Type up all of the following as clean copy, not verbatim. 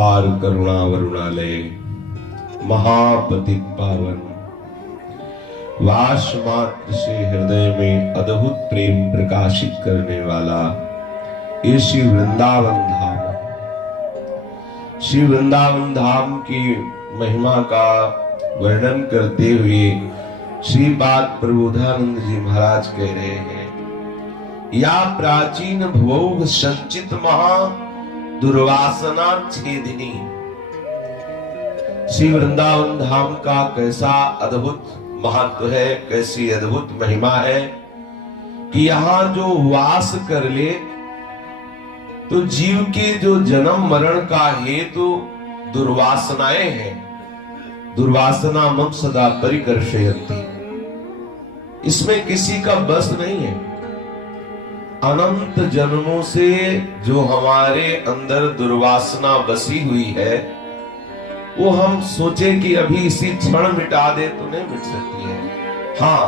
अपार करुणा वरुणालय, महापतित पावन, वास मात्र से हृदय में अद्भुत प्रेम प्रकाशित करने वाला ये श्री वृंदावन धाम। श्री वृंदावन धाम की महिमा का वर्णन करते हुए श्रीपाद प्रबोधानंद जी महाराज कह रहे हैं, या प्राचीन भोग संचित महा दुर्वासना छेदिनी। श्री वृंदावन धाम का कैसा अद्भुत महत्व है, कैसी अद्भुत महिमा है कि यहाँ जो वास कर ले तो जीव के जो जन्म मरण का हेतु दुर्वासनाएं हैं, दुर्वासना मम सदा परिकर्षयन्ति, इसमें किसी का बस नहीं है। अनंत जन्मों से जो हमारे अंदर दुर्वासना बसी हुई है, वो हम सोचे कि अभी इसी क्षण मिटा दे तो नहीं मिट सकती है। हाँ,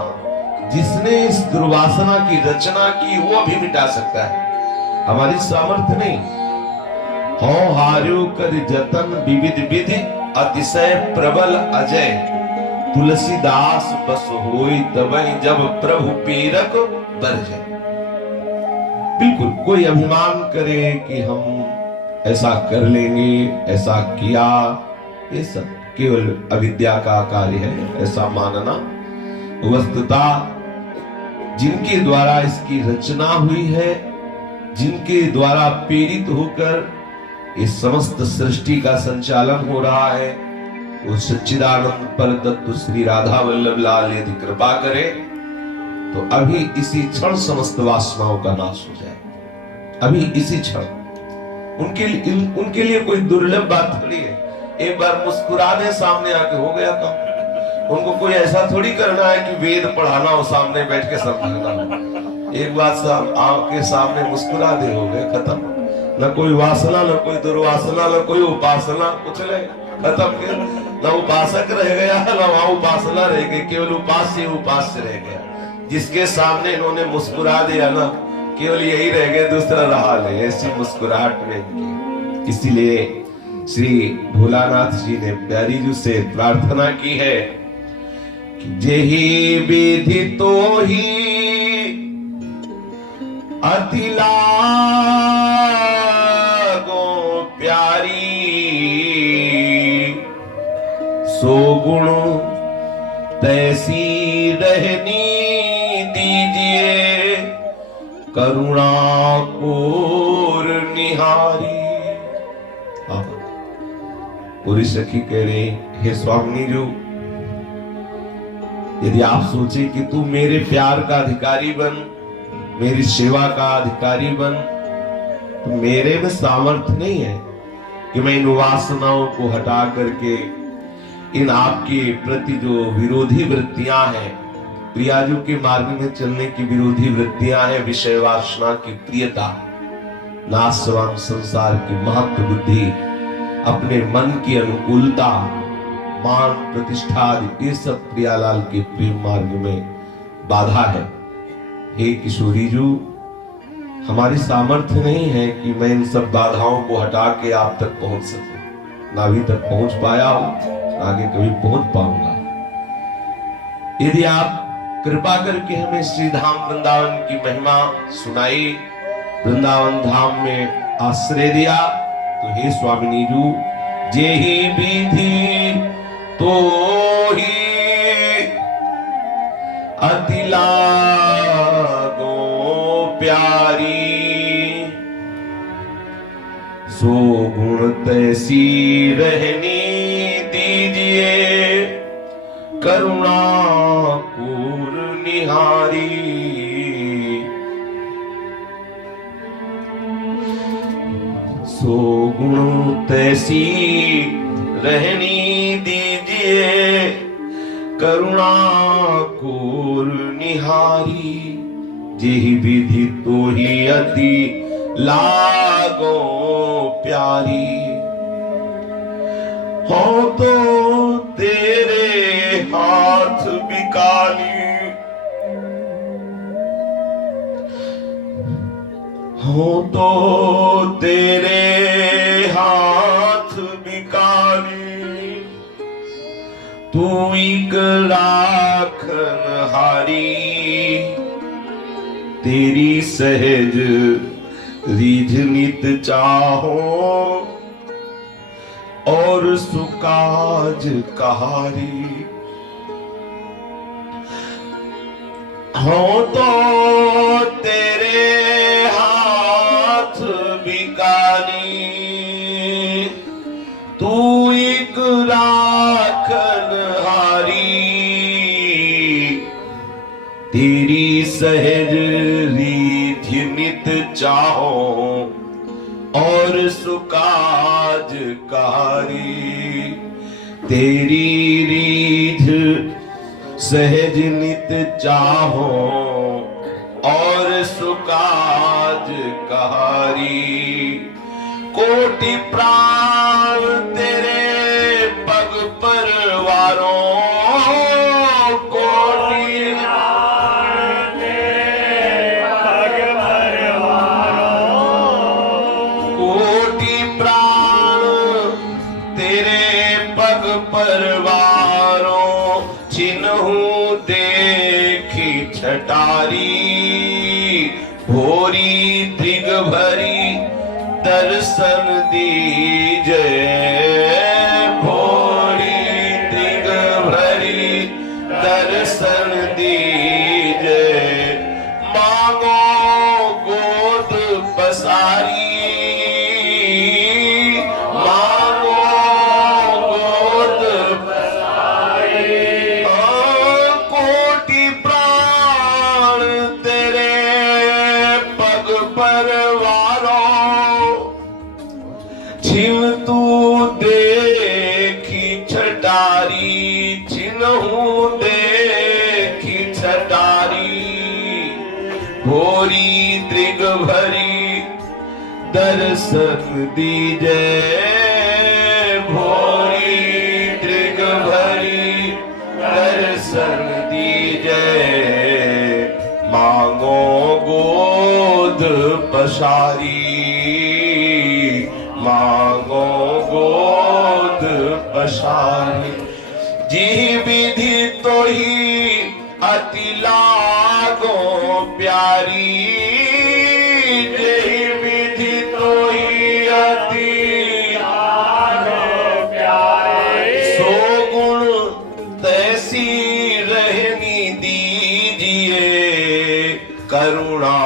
जिसने इस दुर्वासना की रचना की वो भी मिटा सकता है, हमारी सामर्थ्य नहीं। हो हार्यो कर जतन विविध विधि, अतिशय प्रबल अजय, तुलसीदास बस होई तबहि जब प्रभु पीरक बरजै। बिल्कुल कोई अभिमान करे कि हम ऐसा कर लेंगे, ऐसा किया, ये सब केवल अविद्या का कार्य है, ऐसा मानना। वस्तुतः जिनके द्वारा इसकी रचना हुई है, जिनके द्वारा प्रेरित होकर इस समस्त सृष्टि का संचालन हो रहा है, वो सच्चिदानंद परतत्व श्री राधा वल्लभ लाल यदि कृपा करे तो अभी इसी क्षण समस्त वासनाओं का नाश हो जाए। अभी इसी क्षण उनके लिए कोई दुर्लभ बात थोड़ी है। एक बार मुस्कुराने सामने आके हो गया काम। उनको कोई ऐसा थोड़ी करना है कि वेद पढ़ाना हो, सामने बैठ के समझाना। एक बात आपके सामने मुस्कुरा दे, हो गए खत्म। न कोई वासना, न कोई दुर्वासना, न कोई उपासना, कुछ नहीं, खत्म। न उपासक रह गया, न वहां उपासना रह गई, केवल उपास्य रह गया। जिसके सामने इन्होंने मुस्कुरा दिया ना, केवल यही रह गया, दूसरा रहा नहीं। ऐसी मुस्कुराहट में इनकी। इसीलिए श्री भोलानाथ जी ने प्यारी जी से प्रार्थना की है कि जेहि विधि तो ही अति लागो प्यारी, सो गुण तैसी रहनी दीजिए, करुणा कोर निहारी। पूरी सखी कह रहे, हे स्वामी जी, यदि आप सोचे कि तू मेरे प्यार का अधिकारी बन, मेरी सेवा का अधिकारी बन, तो मेरे में सामर्थ्य नहीं है कि मैं इन वासनाओं को हटा करके इन आपके प्रति जो विरोधी वृत्तियां हैं, प्रियाजू के मार्ग में चलने की विरोधी वृत्तियां हैं, विषय वासना की प्रियता, नाशवान संसार की महत्व बुद्धि, अपने मन की अनुकूलता, मान प्रतिष्ठा, ये सब प्रियालाल के प्रेम मार्ग में बाधा है। हे किशोरी जी, हमारी सामर्थ्य नहीं है कि मैं इन सब बाधाओं को हटा के आप तक पहुंच सकूं। ना अभी तक पहुंच पाया हूं, आगे कभी पहुंच पाऊंगा। यदि आप कृपा करके हमें श्री धाम वृंदावन की महिमा सुनाई, वृंदावन धाम में आश्रय दिया, तो हे स्वामिनी जी, जेहि विधि तो ही अति लागो प्यारी, सो गुण तैसी रहनी दीजिए, करुणा कोर निहारी। सो गुण तैसी रहनी दीजिए, करुणा कोर निहारी, जेहि विधि तो ही अति लागो प्यारी। हो तो तेरे हाथ बिकाली, हो तो तेरे हाथ एक राखन हारी, तेरी सहज रीझ नित चाहो, और सुकाज कहारी। हो तो तेरे हाथ बिकानी, तू एक राखन हारी, तेरी सहज रीझ नित चाहो, और सुकाज कहारी। तेरी रीझ सहज नित चाहो, और सुकाज कहारी। कोटि प्राण तेरे पग परवारों, कोटि प्राण तेरे पग परवारों, कोटि प्राण तेरे पग परवारों, चिन्हू देखी छटारी। भोरी त्रिग भरी दर्शन दीजे, भोरी त्रिग भरी दर्शन दीजे। मांगो गोद पसारी, मांगो गोद पसारी। कोटि प्राण तेरे पग परवारों, छिन तू देखी छटारी, छिनहू देखी छटारी। भोरी त्रिग भरी दर्शन दीजे, भोरी त्रिग भरी दर्शन दीजे। मांगो गोद पसारी, मांगो गोद पसारी। जी विधि तो ही अति लागो प्यारी, जी विधि तो ही अति लागो प्यारी। सो गुण तैसी रहनी दीजिए, करुणा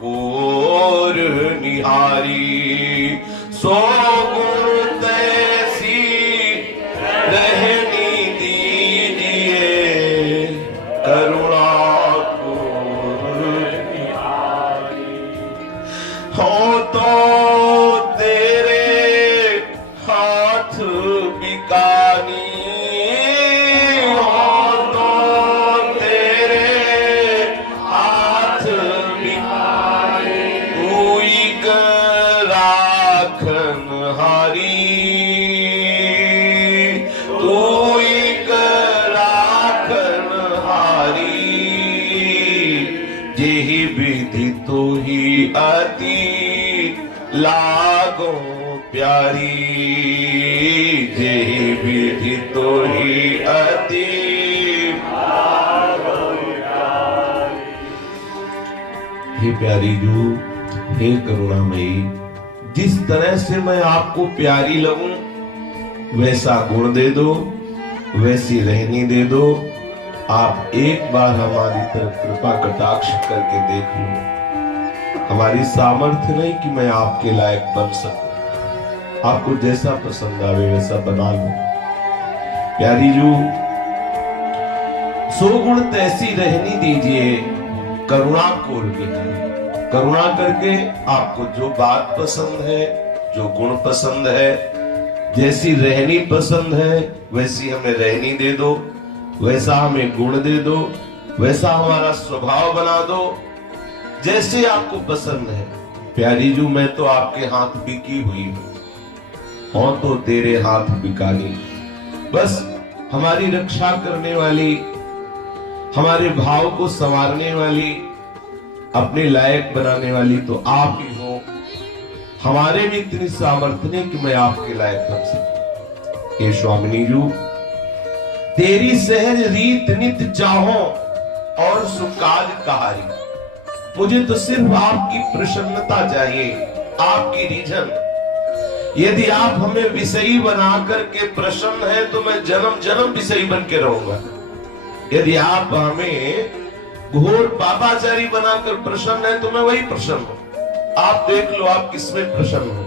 कोर निहारी। सो गुण तैसी रहनी दीजिए, करुणा कोर निहारी। हो तो तेरे हाथ बिकानी, हो तो तेरे हाथ बिकानी। तू एक राखन हारी, तू एक राखन हारी। जेहि विधि तो ही अति लागो प्यारी, जेहि विधि तो ही अति लागो प्यारी। हे प्यारी जू, हे करुणामयी, जिस तरह से मैं आपको प्यारी लगूं, वैसा गुण दे दो, वैसी रहनी दे दो। आप एक बार हमारी तरफ कृपा कटाक्ष करके देख लो। हमारी सामर्थ्य नहीं कि मैं आपके लायक बन सकूं, आपको जैसा पसंद आवे वैसा बना लो। प्यारी जू, सो गुण तैसी रहनी दीजिए, करुणा कोर निहारी। करुणा करके आपको जो बात पसंद है, जो गुण पसंद है, जैसी रहनी पसंद है, वैसी हमें रहनी दे दो, वैसा हमें गुण दे दो, वैसा हमारा स्वभाव बना दो, जैसे आपको पसंद है। प्यारी जू, मैं तो आपके हाथ बिकी हुई हूं, और तो तेरे हाथ बिकानी। बस हमारी रक्षा करने वाली, हमारे भाव को संवारने वाली, अपने लायक बनाने वाली तो आप ही हो। हमारे में इतनी सामर्थ्य नहीं कि मैं आपके लायक बन सकूं। ये स्वामिनी जू, तेरी सहज रीत नित चाहो और सुकाज कहारी। मुझे तो सिर्फ आपकी प्रसन्नता चाहिए, आपकी रीझन। यदि आप हमें विषयी बना करके प्रसन्न है तो मैं जन्म जन्म विषयी बन के रहूंगा। यदि आप हमें घोर पापाचारी बनाकर प्रसन्न है तो मैं वही प्रसन्न हूं। आप देख लो आप किसमें प्रसन्न हो।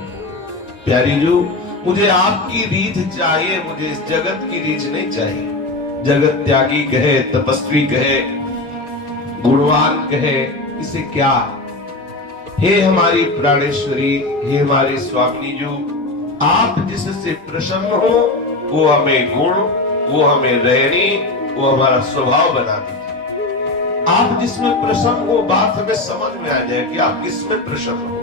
प्यारी जो, मुझे आपकी रीझ चाहिए, मुझे इस जगत की रीझ नहीं चाहिए। जगत त्यागी कहे, तपस्वी कहे, गुणवान कहे, इसे क्या। हे हमारी प्राणेश्वरी, हे हमारे स्वामी जो, आप जिससे प्रसन्न हो वो हमें गुण, वो हमें रहनी, वो हमारा स्वभाव बना दीजिए। आप जिसमें प्रसन्न हो, बात हमें समझ में आ जाए कि आप किसमें प्रसन्न हो।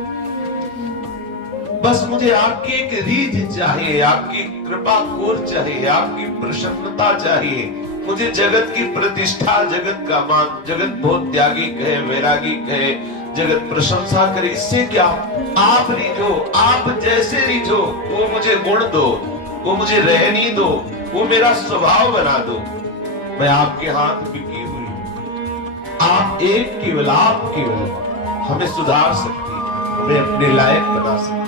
बस मुझे आपकी एक रीझ चाहिए, आपकी कृपा कोर चाहिए, आपकी प्रसन्नता चाहिए। मुझे जगत की प्रतिष्ठा, जगत का मान, जगत बहुत त्यागी कहे, वैरागी कहे, जगत प्रशंसा करे, इससे क्या। आप रीझो, आप जैसे रीझो, वो मुझे गुण दो, वो मुझे रहनी दो, वो मेरा स्वभाव बना दो। मैं आपके हाथ बिकी हुई हूं। आप एक केवल, आप केवल हमें सुधार सकती है, हमें अपने लायक बना सकती है,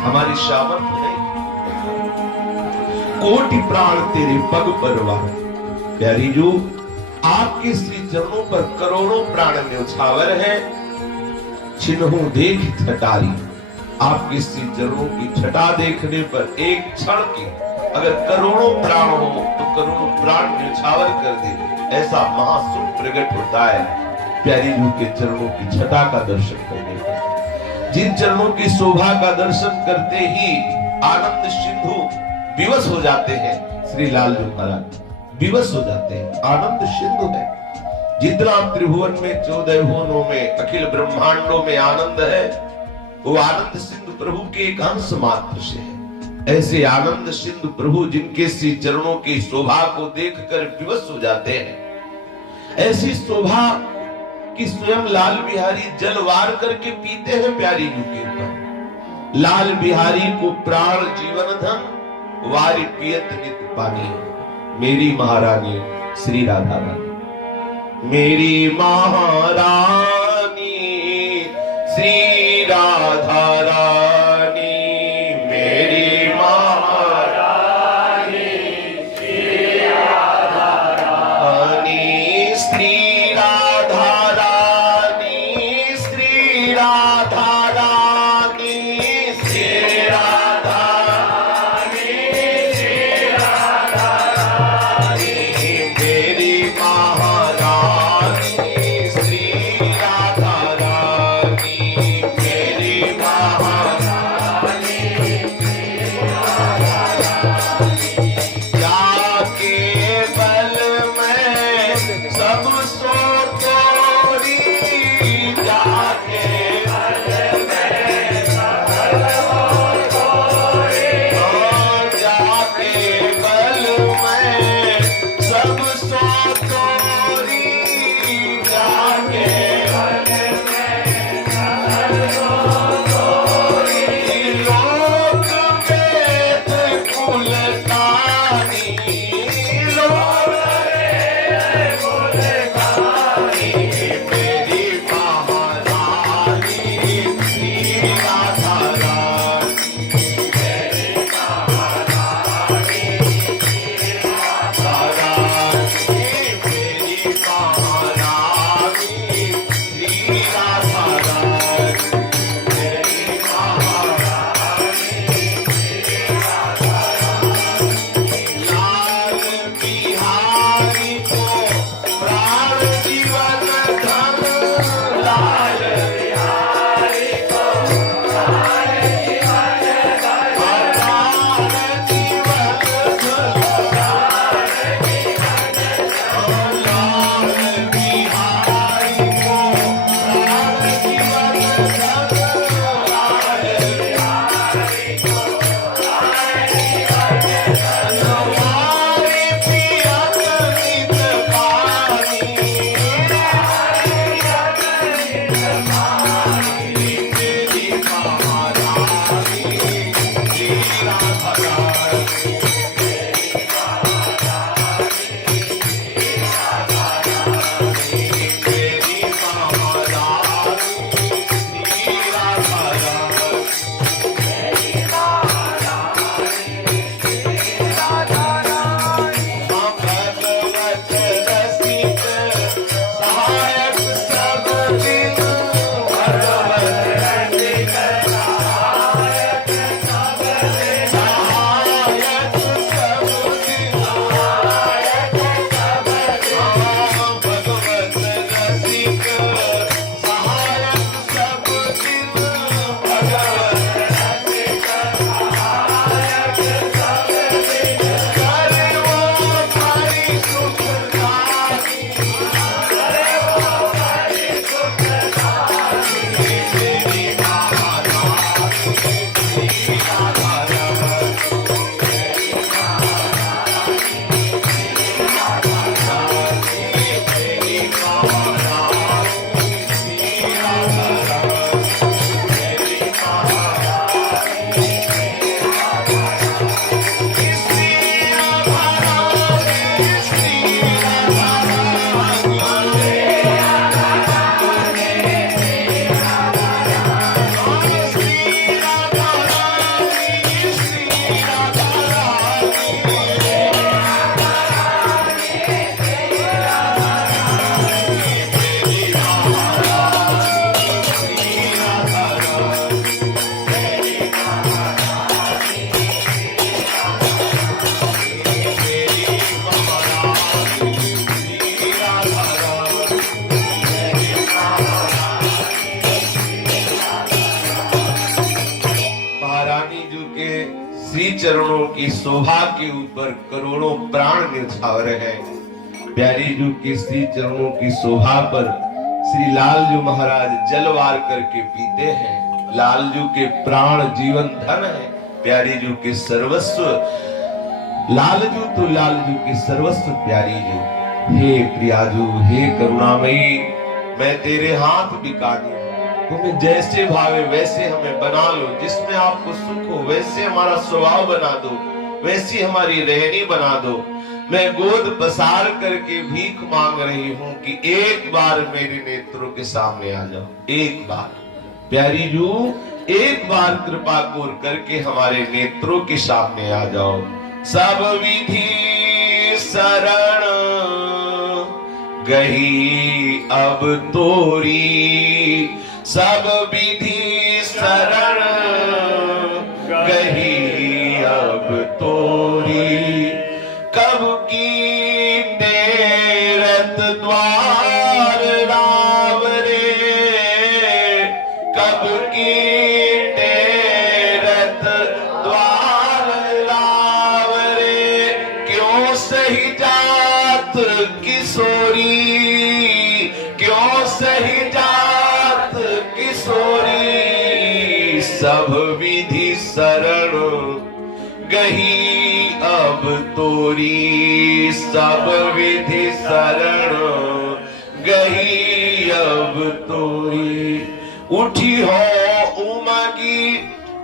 हमारी सामर्थ्य नहीं। कोटि प्राण तेरे पग पर वार। प्यारी जो, आपके श्री चरणों पर करोड़ों प्राण न्योछावर है। छिन्हु देख छटारी। आपके श्री चरणों की छटा देखने पर एक क्षण की अगर करोड़ों प्राण हो तो करोड़ों प्राण न्योछावर कर दे, ऐसा महासुख प्रकट होता है प्यारी जू के चरणों की छटा का दर्शन करने पर। जिन चरणों की शोभा का दर्शन करते ही आनंद सिंधु विवश हो जाते हैं। श्री लाल जी महाराज विवश हो जाते हैं, आनंद सिंधु है। जितना त्रिभुवन में 14 भुवनों में अखिल ब्रह्मांडों में आनंद है, वो आनंद सिंधु प्रभु के एक अंश मात्र से है। ऐसे आनंद सिंधु प्रभु जिनके श्री चरणों की शोभा को देखकर विवश हो जाते हैं, ऐसी शोभा कि स्वयं लाल बिहारी जल वार करके पीते हैं प्यारी जू के ऊपर। लाल बिहारी को प्राण जीवन धन वारी पियत नित पानी। मेरी महारानी श्री राधा रानी, मेरी महारानी श्री राधा रानी, मेरी महारानी श्री राधा रानी, श्री राधा रानी, श्री राधा रानी, श्री राधा रानी, श्री राधा रानी, मेरी महारानी श्री राधा चरणों की शोभा के ऊपर करोड़ों प्राण न्यौछावर है। प्यारी जू के श्री चरणों की शोभा पर श्री लालजू महाराज जलवार करके पीते हैं। लालजू के प्राण जीवन धन है, प्यारी जू के सर्वस्व। लालजू तो लालजू की सर्वस्व प्यारी जू। हे प्रियाजू, हे करुणामयी, मैं तेरे हाथ बिकानी, तुम्हें जैसे भावे वैसे हमें बना लो, जिसमें आपको सुख हो वैसे हमारा स्वभाव बना दो, वैसी हमारी रहनी बना दो। मैं गोद पसार करके भीख मांग रही हूं कि एक बार मेरे नेत्रों के सामने आ जाओ। एक बार प्यारी जू, एक बार कृपा कोर करके हमारे नेत्रों के सामने आ जाओ। सब विधि शरण गही अब तोरी, सब विधि शरण गही अब तोरी। कब की तेरत द्वार राव रे, कब की तेरत द्वार राव रे। क्यों सही जात किशोरी, क्यों सही जात किशोरी। सब विधि शरण गही अब तोरी, सब विधि शरण गही अब तोरी। उठी हो उमगी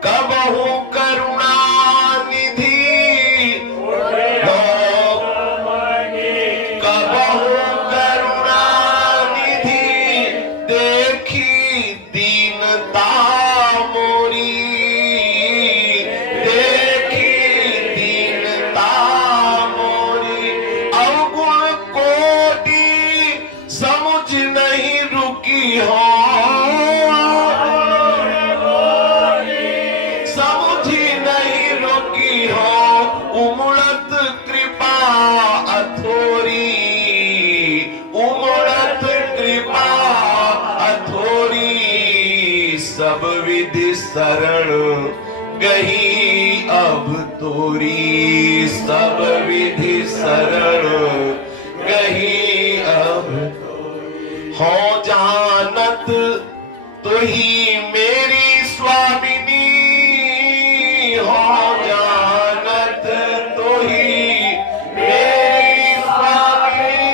कबहू करुणा निधि, कबहू करुणा निधि। देखी दीनता मोरी, उमड़त कृपा अथोरी, उमड़त कृपा अथोरी। सब विधि शरण गही अब तोरी, सब विधि शरण गही अब तोरी। हो जानत तो ही मेरी स्वामिनी, हो जानत तो ही मेरी स्वामिनी।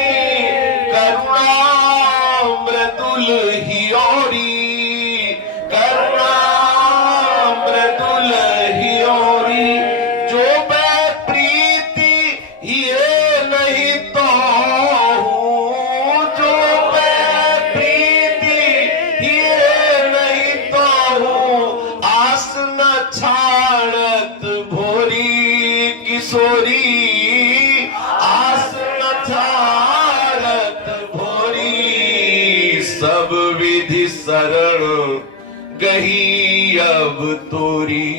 करुणा मृदुल हियोरी, करुणा मृदुल हियोरी। जो मैं प्रीति ये नहीं तो हूँ, जो मैं प्रीति ये नहीं तो हूँ। आस न छाड़त भोरी किशोरी, आस न छाड़त भोरी। सब विधि शरण गही अब तोरी।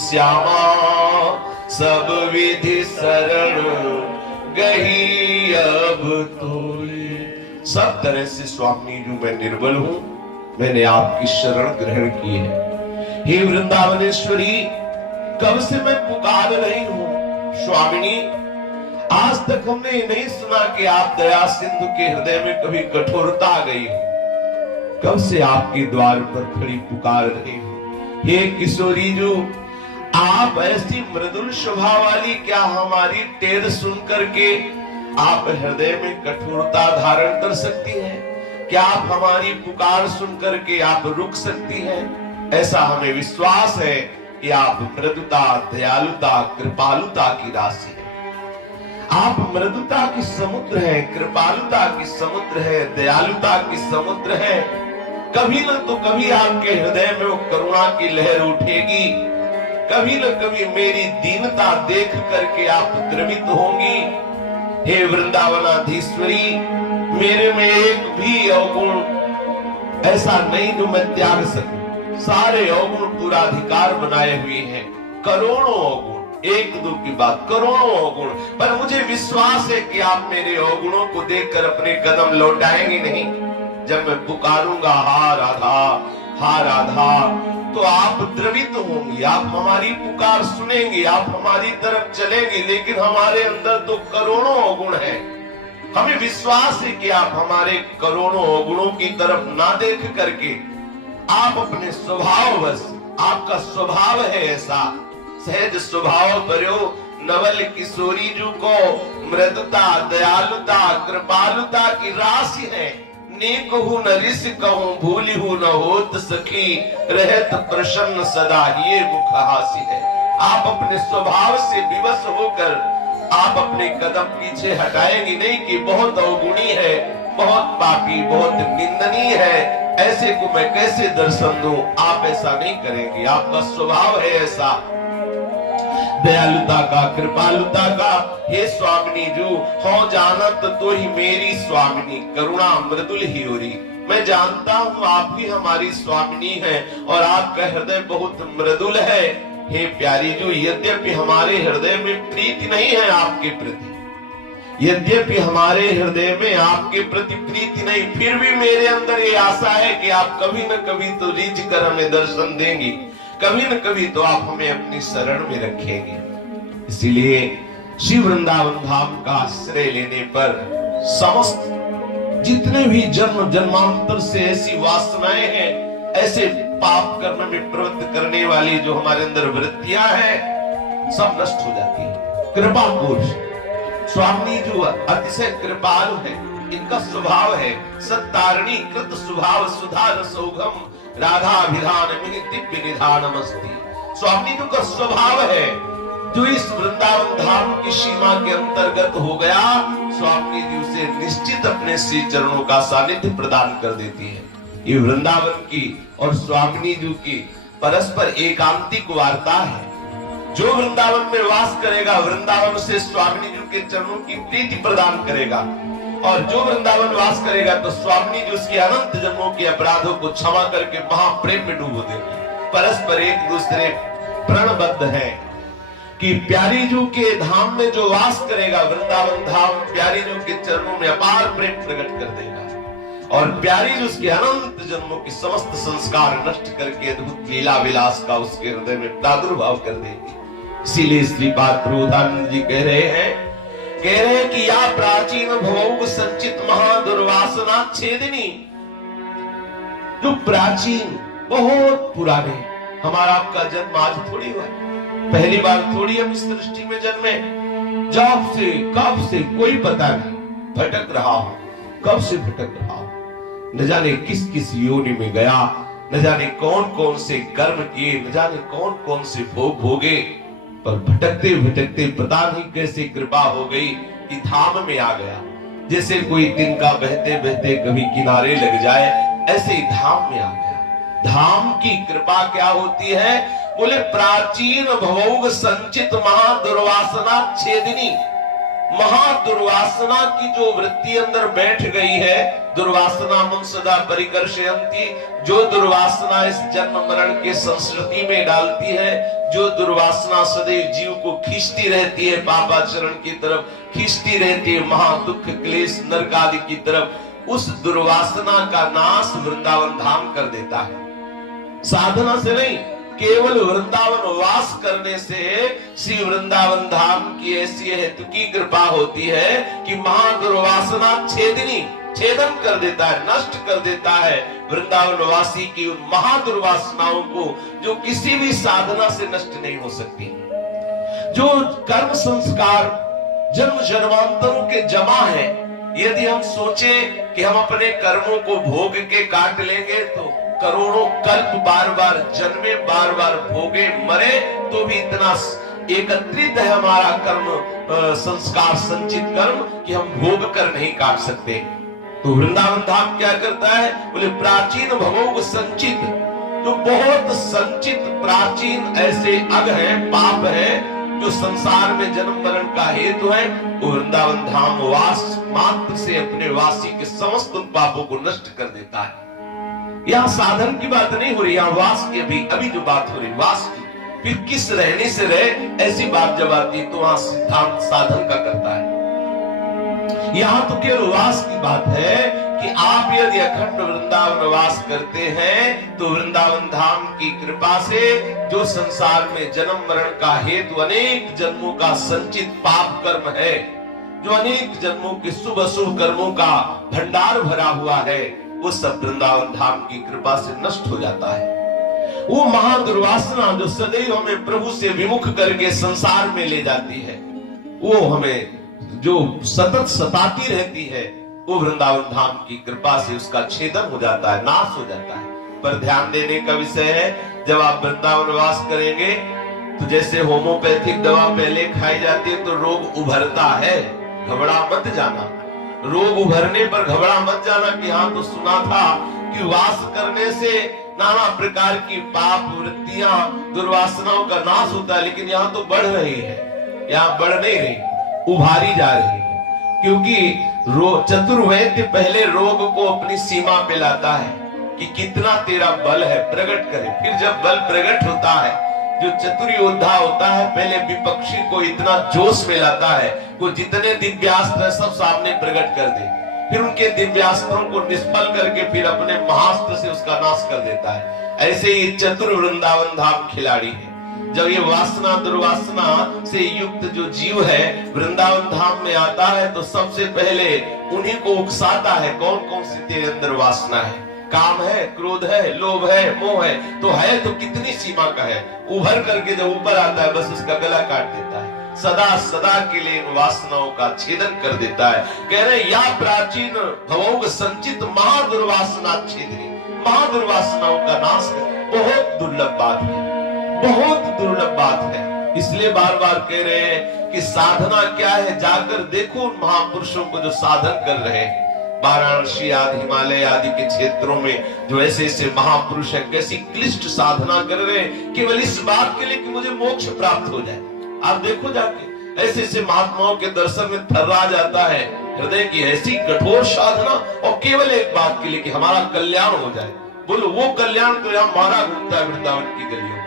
श्यामा सब विधि शरण गही अब तोरी। सब तरह से स्वामी जी मैं निर्बल हूं, मैंने आपकी शरण ग्रहण की है। हे वृंदावनेश्वरी, कब से मैं पुकार रही हूं स्वामिनी। आज तक हमने ये नहीं सुना कि आप दया सिंधु के हृदय में कभी कठोरता आ गई हो। कब से आपके द्वार पर खड़ी पुकार रही हूं। हे किशोरी जो, आप ऐसी मृदुल स्वभाव वाली, क्या हमारी टेर सुन करके आप हृदय में कठोरता धारण कर सकती हैं? क्या आप हमारी पुकार सुन करके आप रुक सकती हैं? ऐसा हमें विश्वास है कि आप मृदुता, दयालुता, कृपालुता की राशि है। आप मृदुता की समुद्र है, कृपालुता की समुद्र है, दयालुता की समुद्र है। कभी न तो कभी आपके हृदय में वो करुणा की लहर उठेगी, कभी न कभी मेरी दीनता देख करके आप द्रवित होंगी। हे वृंदावनाधीश्वरी, मेरे में एक भी अवगुण ऐसा नहीं जो मैं त्याग सकूं। सारे अवगुण पूरा अधिकार बनाए हुए हैं, करोड़ों अवगुण, एक दो की बात, करोड़ों अवगुण। पर मुझे विश्वास है कि आप मेरे अवगुणों को देखकर अपने कदम लौटाएंगे नहीं। जब मैं पुकारूंगा हा राधा, तो आप द्रवित होंगे, आप हमारी पुकार सुनेंगे, आप हमारी तरफ चलेंगे, लेकिन हमारे अंदर तो करोड़ों अवगुण है। हमें विश्वास है कि आप हमारे करोड़ों अवगुणों की तरफ ना देख करके आप अपने स्वभाववश, आपका स्वभाव है ऐसा, सहज स्वभाव भर्यो नवल किशोरी जू को मृदुता, दयालुता, कृपालुता की राशि है। नेक हूं न ऋष कहूं, भूली हूं न होत सखी, रहत प्रसन्न सदा ये मुख हासी है। आप अपने स्वभाव से विवश होकर आप अपने कदम पीछे हटाएंगे नहीं कि बहुत अवगुणी है, बहुत पापी, बहुत निंदनीय है, ऐसे को मैं कैसे दर्शन दूं। आप ऐसा नहीं करेंगे, आपका स्वभाव है ऐसा दयालुता का, कृपालुता का। हे स्वामिनी जू हो जानत तो ही मेरी स्वामिनी, करुणा मृदुल ही ओरी। मैं जानता हूँ आप ही हमारी स्वामिनी हैं और आपका हृदय बहुत मृदुल है। हे प्यारी जू, यद्यपि हमारे हृदय में प्रीति नहीं है आपके प्रति, यद्यपि हमारे हृदय में आपके प्रति प्रीति नहीं, फिर भी मेरे अंदर ये आशा है कि आप कभी न कभी तो रिझ कर हमें दर्शन देंगी, कभी न कभी तो आप हमें अपनी शरण में रखेंगे। इसीलिए श्री वृंदावन धाम का आश्रय लेने पर समस्त जितने भी जन्म जन्मांतर से ऐसी वासनाएं हैं, ऐसे पाप कर्म में प्रवृत्त करने वाली जो हमारे अंदर वृत्तियां हैं, सब नष्ट हो जाती है। कृपा पुरुष स्वामी जो अतिशय कृपालु है, इनका स्वभाव है सत्तारणी कृत स्वभाव सुधा रसौघम राधा विधान में दिव्य निधानमस्ति। स्वामी जी का स्वभाव है जो इस वृंदावन धाम की सीमा के अंतर्गत हो गया, स्वामी जी उसे निश्चित अपने श्री चरणों का सानिध्य प्रदान कर देती है। ये वृंदावन की और स्वामी जी की परस्पर एकांतिक वार्ता है। जो वृंदावन में वास करेगा, वृंदावन से स्वामी जी के चरणों की प्रीति प्रदान करेगा, और जो वृंदावन वास करेगा तो स्वामी जी उसके अनंत जन्मों के अपराधों को क्षमा करके महाप्रेम में डूबो देंगे। परस्पर एक दूसरे प्रणबद्ध है कि प्यारी जू के धाम में जो वास करेगा, वृंदावन धाम प्यारी जू के चरणों में अपार प्रेम प्रकट कर देगा, और प्यारी जू उसके अनंत जन्मों की समस्त संस्कार नष्ट करके अद्भुत लीला विलास का उसके हृदय में प्रादुर्भाव कर देगी। इसीलिए श्रीपाद प्रभुदानंद जी कह रहे हैं कि या प्राचीन भोग संचित महादुर्वासना छेदिनी। जो प्राचीन बहुत पुराने, हमारा आपका जन्म आज थोड़ी हुआ, पहली बार थोड़ी हम इस सृष्टि में जन्मे, जब से कब से कोई पता नहीं, भटक रहा हूं, कब से भटक रहा हूं, न जाने किस किस योनि में गया, न जाने कौन कौन से कर्म किए, न जाने कौन कौन से भोग भोगे, पर भटकते भटकते पता नहीं कैसे कृपा हो गई कि धाम में आ गया। जैसे कोई तिनका बहते बहते कभी किनारे लग जाए, ऐसे ही धाम में आ गया। धाम की कृपा क्या होती है? बोले प्राचीन भोग संचित महादुर्वासना छेदिनी। महादुर्वासना की जो वृत्ति अंदर बैठ गई है, दुर्वासना मन सदा परिकर्षयन्ति, जो दुर्वासना इस जन्म मरण के संस्कृति में डालती है, जो दुर्वासना सदैव जीव को खींचती रहती है पापाचरण की तरफ, खींचती रहती है महादुख क्लेश नरक आदि की तरफ, उस दुर्वासना का नाश वृंदावन धाम कर देता है। साधना से नहीं, केवल वृंदावन वास करने से श्री वृंदावन धाम की ऐसी हेतु की कृपा होती है कि महादुर्वासना छेदनी, छेदन कर देता है, नष्ट कर देता है वृंदावन वासी की उन महादुर्वासनाओं को, जो किसी भी साधना से नष्ट नहीं हो सकती। जो कर्म संस्कार जन्म जन्मांतरों के जमा है, यदि हम सोचे कि हम अपने कर्मों को भोग के काट लेंगे तो करोड़ों कल्प बार बार जन्मे, बार बार भोगे, मरे, तो भी इतना एकत्रित है हमारा कर्म संस्कार संचित कर्म कि हम भोग कर नहीं काट सकते। तो वृंदावन धाम क्या करता है? बोले प्राचीन भोग संचित, जो बहुत संचित प्राचीन ऐसे अग है, पाप है, जो संसार में जन्म मरण का हेतु है, वो वृंदावन धाम वास मात्र से अपने वासी के समस्त उन पापों को नष्ट कर देता है। यहाँ साधन की बात नहीं हो रही, यहाँ वास की अभी जो बात हो रही वास की, फिर किस रहने से रहे, ऐसी बात जब आती तो वहां सिद्धांत साधन का करता है। यहाँ तो केवल वास की बात है कि कि आप यदि अखंड वृंदावन वास करते हैं तो वृंदावन धाम की कृपा से जो संसार में जन्म मरण का हेतु अनेक जन्मों का संचित पाप कर्म है, जो अनेक जन्मों के शुभ अशुभ कर्मों का भंडार भरा हुआ है, वो सब वृंदावन धाम की कृपा से नष्ट हो जाता है। वो महादुर्वासना जो सदैव हमें प्रभु से विमुख करके संसार में ले जाती है, वो हमें जो सतत सताती रहती है, वो वृंदावन धाम की कृपा से उसका छेदन हो जाता है, नाश हो जाता है। पर ध्यान देने का विषय है, जब आप वृंदावन वास करेंगे तो जैसे होम्योपैथिक दवा पहले खाई जाती है तो रोग उभरता है, घबरा मत जाना। रोग उभरने पर घबरा मत जाना कि हाँ तो सुना था कि वास करने से नाना प्रकार की पाप वृत्तियां दुर्वासनाओं का नाश होता है, लेकिन यहाँ तो बढ़ रही है, यहाँ बढ़ नहीं रही, उभारी जा रही है। क्योंकि चतुर्वैद्य पहले रोग को अपनी सीमा पे लाता है कि कितना तेरा बल है, प्रकट करे। फिर जब बल प्रकट होता है, जो चतुर योद्धा होता है पहले विपक्षी को इतना जोश में लाता है, वो जितने दिव्यास्त्र है सब सामने प्रकट कर दे, फिर उनके दिव्यास्त्रों को निष्फल करके फिर अपने महास्त्र से उसका नाश कर देता है। ऐसे ही चतुर वृंदावन धाम खिलाड़ी है। जब ये वासना दुर्वासना से युक्त जो जीव है वृंदावन धाम में आता है तो सबसे पहले उन्हीं को उकसाता है, कौन कौन सी तेरे अंदर वासना है, काम है, क्रोध है, लोभ है, मोह है तो कितनी सीमा का है। उभर करके जब ऊपर आता है बस उसका गला काट देता है, सदा सदा के लिए इन वासनाओं का छेदन कर देता है। कह रहे या प्राचीन भवोग संचित महादुर्वासना छेदनी, महादुर्वासनाओं का नाश बहुत दुर्लभ बात है, बहुत दुर्लभ बात है। इसलिए बार बार कह रहे हैं कि साधना क्या है, जाकर देखो उन महापुरुषों को जो साधन कर रहे हैं। वाराणसी आदि हिमालय आदि के क्षेत्रों में जो ऐसे ऐसे महापुरुष हैं, कैसी क्लिष्ट साधना कर रहे हैं केवल इस बात के लिए कि मुझे मोक्ष प्राप्त हो जाए। आप देखो जाके ऐसे ऐसे महात्माओं के दर्शन में थर्रा जाता है हृदय की, ऐसी कठोर साधना और केवल एक बात के लिए कि हमारा कल्याण हो जाए। बोलो वो कल्याण तो यहाँ मारा घूमता है वृंदावन की गलियों में,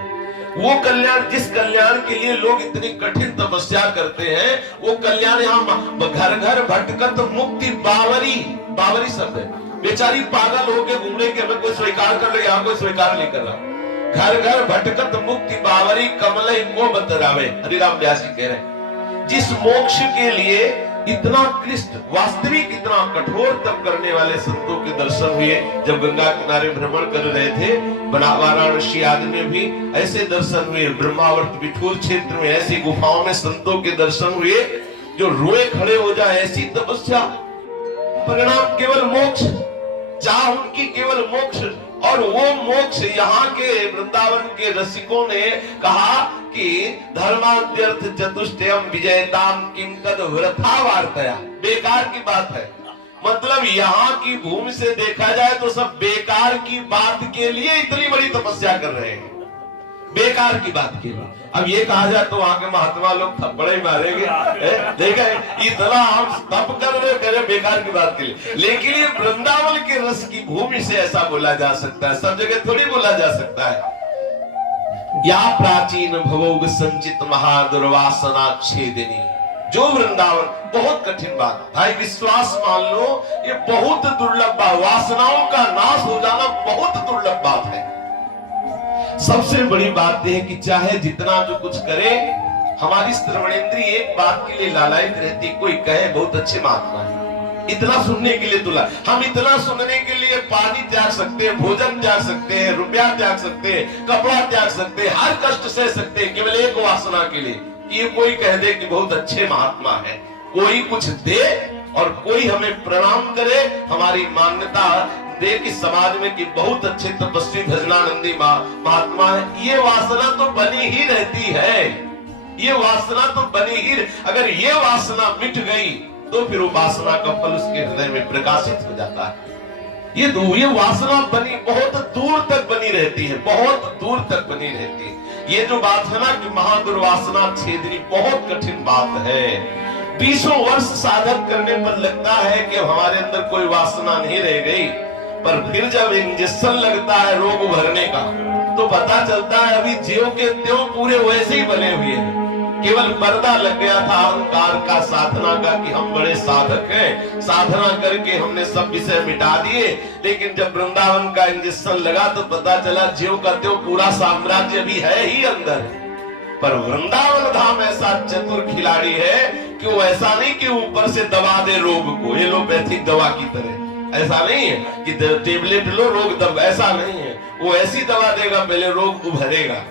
वो कल्याण जिस कल्याण के लिए लोग इतनी कठिन तपस्या करते हैं, वो कल्याण यहाँ घर घर भटकत मुक्ति बावरी, बावरी शब्द है, बेचारी पागल होके घूम रही कि हमें कोई स्वीकार कर ले, यहाँ कोई स्वीकार नहीं कर रहा। घर घर भटकत मुक्ति बावरी कमल को बतरावे, हरिराम व्यास जी कह रहे हैं। जिस मोक्ष के लिए इतना क्लिष्ट वास्तविक इतना कठोर तप करने वाले संतों के दर्शन हुए जब गंगा किनारे भ्रमण कर रहे थे, वाराणसी आदि में भी ऐसे दर्शन हुए। ब्रह्मावर्त बिठूर क्षेत्र में ऐसी गुफाओं में संतों के दर्शन हुए जो रोए खड़े हो जाए, ऐसी तपस्या, परिणाम केवल मोक्ष, चाह उनकी केवल मोक्ष। और वो मोक्ष यहाँ के वृंदावन के रसिकों ने कहा कि धर्माद्यर्थ चतुष्टयम विजयताम किम तद वृथा वार्तया, बेकार की बात है। मतलब यहाँ की भूमि से देखा जाए तो सब बेकार की बात के लिए इतनी बड़ी तपस्या कर रहे हैं, बेकार की बात के लिए। अब ये कहा जाए तो वहां के महात्मा लोग थप्पड़े मारेंगे, देखा इतना हम तप कर रहे बेकार की बात के लिए। लेकिन ये वृंदावन के रस की भूमि से ऐसा बोला जा सकता है, सब जगह थोड़ी बोला जा सकता है। या प्राचीन भवोग संचित महादुर्वासना छेदिनी, जो वृंदावन, बहुत कठिन बात भाई, विश्वास मान लो ये बहुत दुर्लभ बात, वासनाओं का नाश हो जाना बहुत दुर्लभ बात है। सबसे बड़ी बात यह है कि चाहे जितना जो कुछ करे, हमारी श्रवणेंद्रिय एक बात के लिए लालायित रहती, कोई कहे बहुत अच्छे महात्मा है, इतना सुनने के लिए तुला, हम इतना सुनने के लिए पानी त्याग सकते हैं, भोजन त्याग सकते हैं, रुपया त्याग सकते हैं, कपड़ा त्याग सकते हैं, हर कष्ट सह सकते हैं, केवल एक वासना के लिए कि ये कोई कह दे कि बहुत अच्छे महात्मा है, कोई कुछ दे और कोई हमें प्रणाम करे, हमारी मान्यता दे कि समाज में कि बहुत अच्छे तपस्वी भजनानंदी महात्मा है। ये वासना तो बनी ही रहती है, ये वासना तो बनी ही, अगर ये वासना मिट गई तो फिर वो वासना का फल उसके हृदय में प्रकाशित हो जाता है। ये वासना बनी बहुत दूर तक बनी रहती है, बहुत दूर तक बनी रहती है। ये जो बात है ना कि महादुर्वासना छेदनी, बहुत कठिन बात है। 20 वर्ष साधक करने पर लगता है कि हमारे अंदर कोई वासना नहीं रह गई, पर फिर जब इंजेक्शन लगता है रोग भरने का तो पता चलता है अभी ज्यों के त्यों पूरे वैसे ही बने हुए हैं। केवल पर्दा लग गया था अहंकार का, साधना का, कि हम बड़े साधक हैं, साधना करके हमने सब विषय मिटा दिए। लेकिन जब वृंदावन का इंजेक्शन लगा तो पता चला ज्यों का त्यों पूरा साम्राज्य भी है ही अंदर। पर वृंदावन धाम ऐसा चतुर खिलाड़ी है कि वो ऐसा नहीं कि ऊपर से दबा दे रोग को, एलोपैथिक दवा की तरह। ऐसा नहीं है कि टेबलेट लो रोग दब, ऐसा नहीं है। वो ऐसी दवा देगा पहले रोग उभरेगा,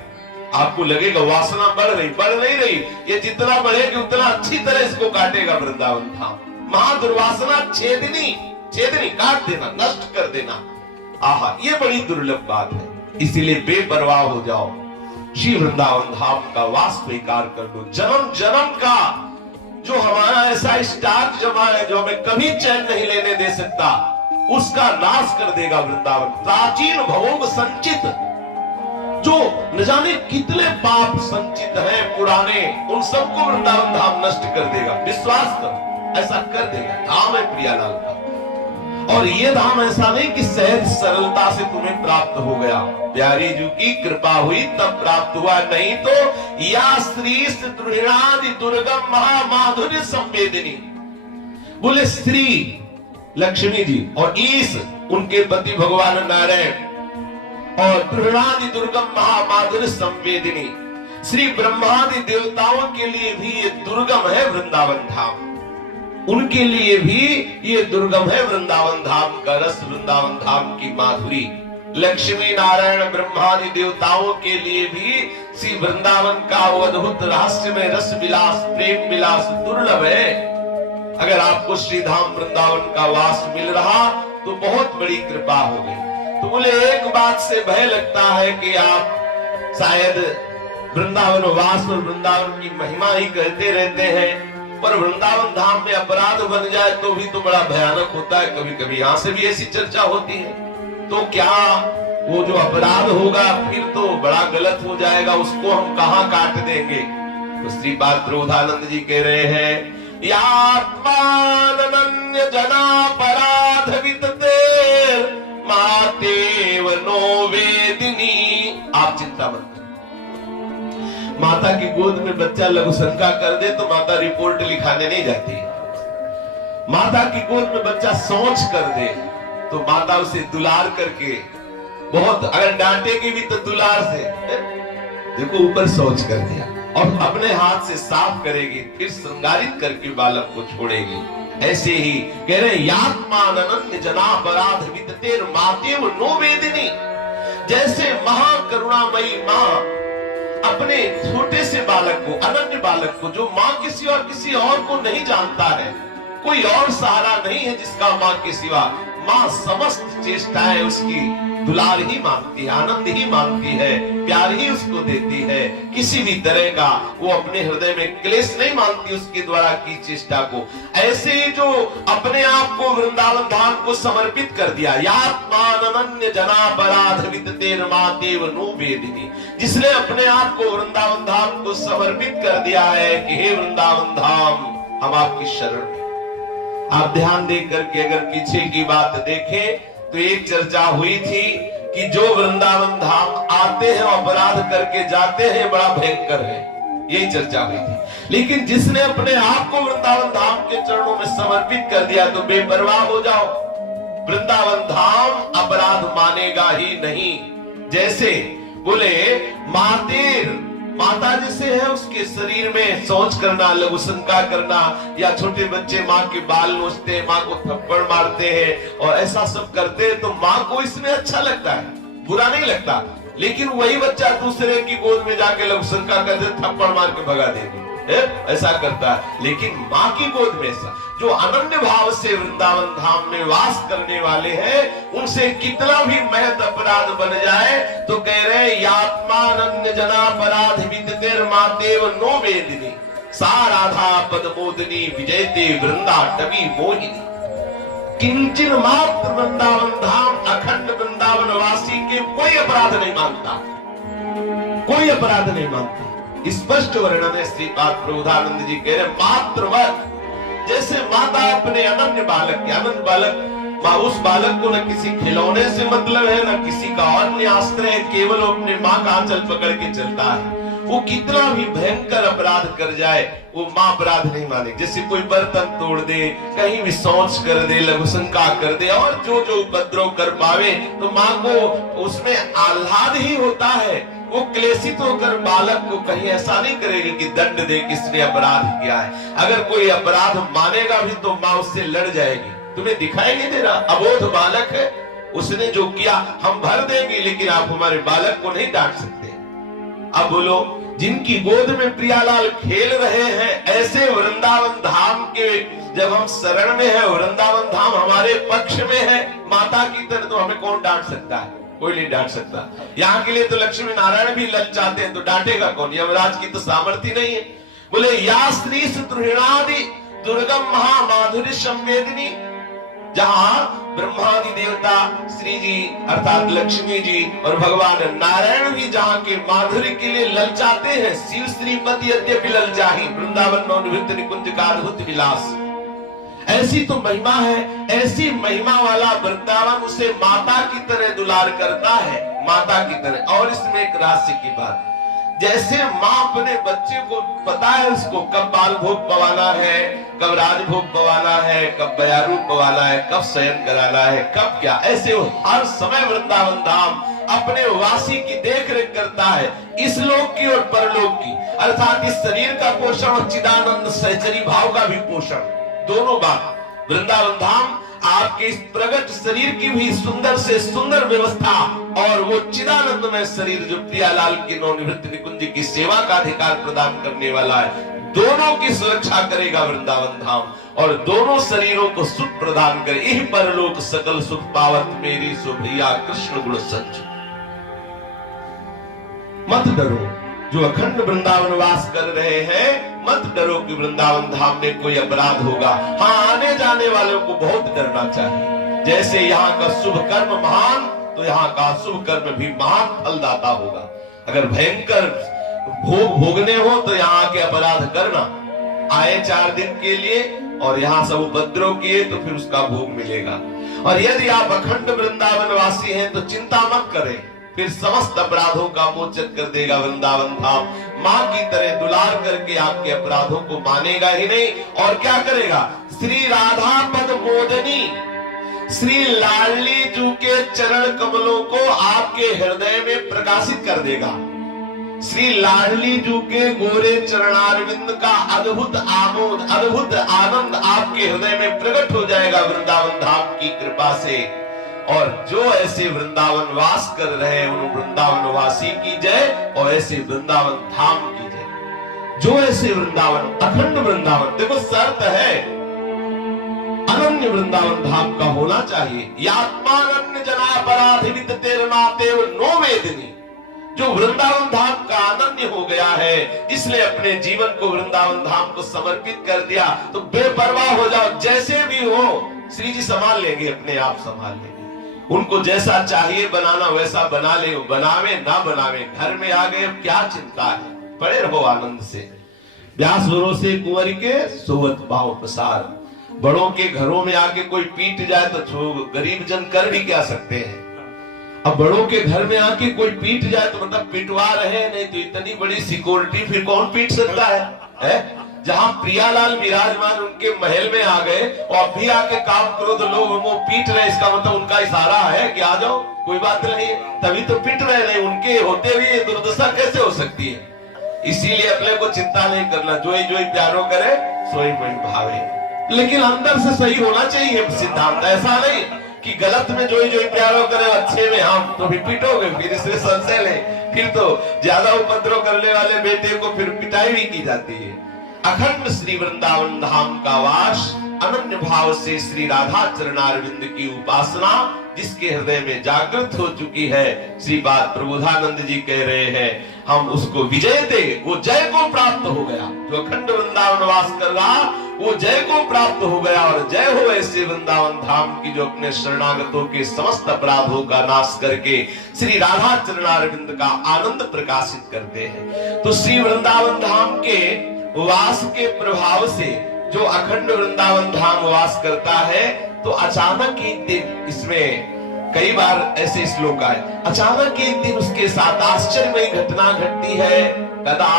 आपको लगेगा वासना बढ़ नहीं रही, ये जितना बढ़ेगी उतना अच्छी तरह इसको काटेगा वृंदावन धाम। महादुर्वासना छेदनी काट देना, नष्ट कर देना। आहा, ये बड़ी दुर्लभ बात है। इसीलिए बेपरवाह हो जाओ, श्री वृंदावन धाम का वास स्वीकार कर लो। जन्म जन्म का जो हमारा ऐसा स्टाक जमा है, जो हमें कभी चैन नहीं लेने दे सकता, उसका नाश कर देगा वृंदावन। प्राचीन भोग संचित, जो न जाने कितने पाप संचित हैं पुराने, उन सबको वृंदावन धाम नष्ट कर देगा। विश्वास करो, ऐसा कर देगा। धाम है प्रियालाल का। और ये धाम ऐसा नहीं कि सहज सरलता से तुम्हें प्राप्त हो गया, प्यारी जी की कृपा हुई तब प्राप्त हुआ, नहीं तो या श्री दृढ़ादि दुर्गम महामाधुर्य संवेदिनी। बोले स्त्री लक्ष्मी जी और ईश उनके पति भगवान नारायण, और दृढ़ादि दुर्गम महामाधुर्य संवेदिनी श्री ब्रह्मादि देवताओं के लिए भी ये दुर्गम है वृंदावन धाम। उनके लिए भी ये दुर्गम है वृंदावन धाम का रस, वृंदावन धाम की माधुरी। लक्ष्मी नारायण ब्रह्मादि देवताओं के लिए भी श्री वृंदावन का वो अद्भुत रहस्य में रस विलास, प्रेम विलास दुर्लभ है। अगर आपको श्री धाम वृंदावन का वास मिल रहा तो बहुत बड़ी कृपा हो गई। तो बोले एक बात से भय लगता है कि आप शायद वृंदावन वास और वृंदावन की महिमा ही कहते रहते हैं, पर वृंदावन धाम में अपराध बन जाए तो भी तो बड़ा भयानक होता है। कभी कभी यहाँ से भी ऐसी चर्चा होती है। तो क्या वो जो अपराध होगा फिर तो बड़ा गलत हो जाएगा, उसको हम कहाँ काट देंगे। तो श्रीपाद प्रबोधानंद जी कह रहे हैं, यात्मानन्य जनापराध वितते मातेव नो वेदिनी। आप चिंता मत करो, माता की गोद में बच्चा लघु शंका कर दे तो माता रिपोर्ट लिखाने नहीं जाती। माता की गोद में बच्चा सोच कर दे तो माता उसे दुलार करके, बहुत अगर डांटेगी भी तो दुलार से, देखो ऊपर सोच कर दिया, और अपने हाथ से साफ करेगी, फिर श्रृंगारित करके बालक को छोड़ेगी। ऐसे ही कह रहे यात्मानन्य जनापराध विततेर मातेव नो वेदिनी। जैसे महाकरुणामयी माँ अपने छोटे से बालक को, अनन्य बालक को, जो माँ किसी और को नहीं जानता है, कोई और सहारा नहीं है जिसका माँ के सिवा, माँ समस्त चेष्टाएं उसकी दुलार ही मांगती है, आनंद ही मांगती है, प्यार ही उसको देती है। किसी भी तरह का वो अपने हृदय में क्लेश नहीं मानती उसके द्वारा की चेष्टा को। ऐसे ही जो अपने आप को वृंदावन धाम को समर्पित कर दिया, यात्मानन्य जनापराध विततेर मातेव नो वेदिनी, जिसने अपने आप को वृंदावन धाम को समर्पित कर दिया है कि हे वृंदावन धाम हम आपकी शरण में। आप ध्यान दे करके अगर पीछे की बात देखें तो एक चर्चा हुई थी कि जो वृंदावन धाम आते हैं अपराध करके जाते हैं बड़ा भयंकर है, यही चर्चा हुई थी। लेकिन जिसने अपने आप को वृंदावन धाम के चरणों में समर्पित कर दिया तो बेपरवाह हो जाओ, वृंदावन धाम अपराध मानेगा ही नहीं। जैसे बोले माता जैसे है, उसके शरीर में शौच करना, लघु शंका करना, या छोटे बच्चे माँ के बाल नोचते हैं, माँ को थप्पड़ मारते हैं और ऐसा सब करते हैं, तो माँ को इसमें अच्छा लगता है, बुरा नहीं लगता। लेकिन वही बच्चा दूसरे की गोद में जाके लघु शंका कर दे, थप्पड़ मार के भगा देगी, ऐसा करता है। लेकिन माँ की गोद में ऐसा जो अनन्य भाव से वृंदावन धाम में वास करने वाले हैं, उनसे कितना भी महत अपराध बन जाए तो कह रहे यात्मानन्य जनापराध विततेर मातेव नो वेदिनी सा राधा पदमोदिनी विजयते वृंदाटवी मोहिनी। किंचन मात्र वृंदावन धाम अखंड वृंदावन वासी के कोई अपराध नहीं मानता, कोई अपराध नहीं मानता। स्पष्ट वर्णन है श्रीपाद प्रबोधानंद जी कह रहे मात्रवत, जैसे माता अपने अनन्य बालक के, अनन्य बालक माँ उस बालक को न किसी खिलौने से मतलब है न किसी का अन्य आश्रय है, केवल अपने माँ का आंचल पकड़ के चलता है। वो कितना भी भयंकर अपराध कर जाए वो मां अपराध नहीं माने। जैसे कोई बर्तन तोड़ दे, कहीं भी शौच कर दे, लघुशंका कर दे और जो जो उपद्रव कर पावे, तो मां को उसमें आह्लाद ही होता है। वो क्लेशित होकर बालक को कहीं ऐसा नहीं करेगी कि दंड दे किसने अपराध किया है। अगर कोई अपराध मानेगा भी तो मां उससे लड़ जाएगी। तुम्हें दिखाई नहीं दे रहा, अबोध बालक है, उसने जो किया हम भर देंगे, लेकिन आप हमारे बालक को नहीं डांट सकते। अब बोलो, जिनकी गोद में प्रियालाल खेल रहे हैं, ऐसे वृंदावन धाम के जब हम शरण में है, वृंदावन धाम हमारे पक्ष में है माता की तरह, तो हमें कौन डांट सकता है? कोई नहीं डांट सकता। यहाँ के लिए तो लक्ष्मी नारायण भी ललचाते हैं, तो डांटेगा कौन? यमराज की तो सामर्थ्य नहीं है। बोले या स्त्री सुदृढ़ादि दुर्गम महामाधुरी संवेदिनी, जहां ब्रह्मादि देवता श्री जी अर्थात लक्ष्मी जी और भगवान नारायण भी जहां के माधुर्य के लिए ललचाते हैं। शिव श्रीमती यद्यपि ललचाही, वृंदावन नवनिवृत्त निकुंज का अद्भुत विलास। ऐसी तो महिमा है, ऐसी महिमा वाला वृंदावन उसे माता की तरह दुलार करता है, माता की तरह। और इसमें एक राशि की बात, जैसे माँ अपने बच्चे को पता है उसको कब बाल भोग पवाना है, कब राजभोग पवाना है, कब बयारू पवाना है, कब शयन कराना है, कब क्या, ऐसे वो हर समय वृंदावन धाम अपने वासी की देख रेख करता है, इस लोक की और परलोक की, अर्थात इस शरीर का पोषण और चिदानंद सहचरी भाव का भी पोषण, दोनों बात। वृंदावन धाम आपके इस प्रगट शरीर की भी सुंदर से सुंदर व्यवस्था और वो चिदानंद में शरीर जो प्रियालाल की नवनिवृत्त निकुंज की सेवा का अधिकार प्रदान करने वाला है, दोनों की सुरक्षा करेगा वृंदावन धाम और दोनों शरीरों को सुख प्रदान करे। यही परलोक सकल सुख पावत मेरी सो भैया कृष्ण गुण संच। मत डरो, जो अखंड वृंदावन वास कर रहे हैं, मत डरो कि वृंदावन धाम में कोई अपराध होगा। हाँ, आने जाने वालों को बहुत डरना चाहिए। जैसे यहाँ का शुभ कर्म महान, तो यहाँ का शुभ कर्म भी महान फलदाता होगा। अगर भयंकर भोग भोगने हो तो यहाँ के अपराध करना, आए 4 दिन के लिए और यहाँ सब उपद्रव किए तो फिर उसका भोग मिलेगा। और यदि आप अखंड वृंदावन वासी हैं तो चिंता मत करें, फिर समस्त अपराधों का मोचन कर देगा वृंदावन धाम। माँ की तरह दुलार करके आपके अपराधों को मानेगा ही नहीं, और क्या करेगा? श्री राधा पद मोदनी, श्री लाडली जू के चरण कमलों को आपके हृदय में प्रकाशित कर देगा। श्री लाडली जू के गोरे चरणारविंद का अद्भुत आमोद, अद्भुत आनंद आपके हृदय में प्रकट हो जाएगा वृंदावन धाम की कृपा से। और जो ऐसे वृंदावन वास कर रहे हैं उन वृंदावन वासी की जय, और ऐसे वृंदावन धाम की जय। जो ऐसे वृंदावन, अखंड वृंदावन, देखो शर्त है अनन्य वृंदावन धाम का होना चाहिए। यात्मानन्य जनापराधिवित तेरनातेव नो वेदनी, जो वृंदावन धाम का अनन्य हो गया है, इसलिए अपने जीवन को वृंदावन धाम को समर्पित कर दिया, तो बेपरवाह हो जाओ, जैसे भी हो श्री जी संभाल लेंगे, अपने आप संभाल लेंगे। उनको जैसा चाहिए बनाना वैसा बना ले, बनावे ना बनावे, घर में आ गए, अब क्या चिंता है, पड़े रहो आनंद से। व्यास भरोसे कुंवर के सोवत भाव प्रसार। बड़ों के घरों में आके कोई पीट जाए तो गरीब जन कर भी क्या सकते हैं। अब बड़ों के घर में आके कोई पीट जाए तो मतलब पिटवा रहे, नहीं तो इतनी बड़ी सिक्योरिटी फिर कौन पीट सकता है? जहां प्रियालाल विराजमान उनके महल में आ गए और भी आके काम क्रोध लोग वो पीट रहे, इसका मतलब उनका इशारा है कि आ जाओ, कोई बात नहीं, तभी तो पीट रहे, नहीं उनके होते हुए ये दुर्दशा कैसे हो सकती है? इसीलिए अपने को चिंता नहीं करना, जो ही प्यारो करे सोई कोई भावे, लेकिन अंदर से सही होना चाहिए सिद्धांत। ऐसा नहीं कि गलत में जो ही प्यारो करे, अच्छे में हम तो भी पीटोगे, फिर इससे संशय ले, फिर तो ज्यादा उपद्रव करने वाले बेटे को फिर पिटाई भी की जाती है। अखंड श्री वृंदावन धाम का वास, अनन्य भाव से श्री राधा चरणारविंद की उपासना जिसके हृदय में जागृत हो चुकी है, श्री बात प्रबोधानंद जी कह रहे हैं, हम उसको विजय दे, वो जय को प्राप्त हो गया। जो अखंड वृंदावन वास कर रहा वो जय को प्राप्त हो गया, और जय हो ऐसे वृंदावन धाम की जो अपने शरणागतों के समस्त अपराधों का नाश करके श्री राधा चरणारविंद का आनंद प्रकाशित करते हैं। तो श्री वृंदावन धाम के वास के प्रभाव से जो अखंड वृंदावन धाम वास करता है, तो अचानक एक दिन, इसमें कई बार ऐसे श्लोक आए, अचानक एक दिन उसके साथ आश्चर्यमयी घटना घटती है। कदा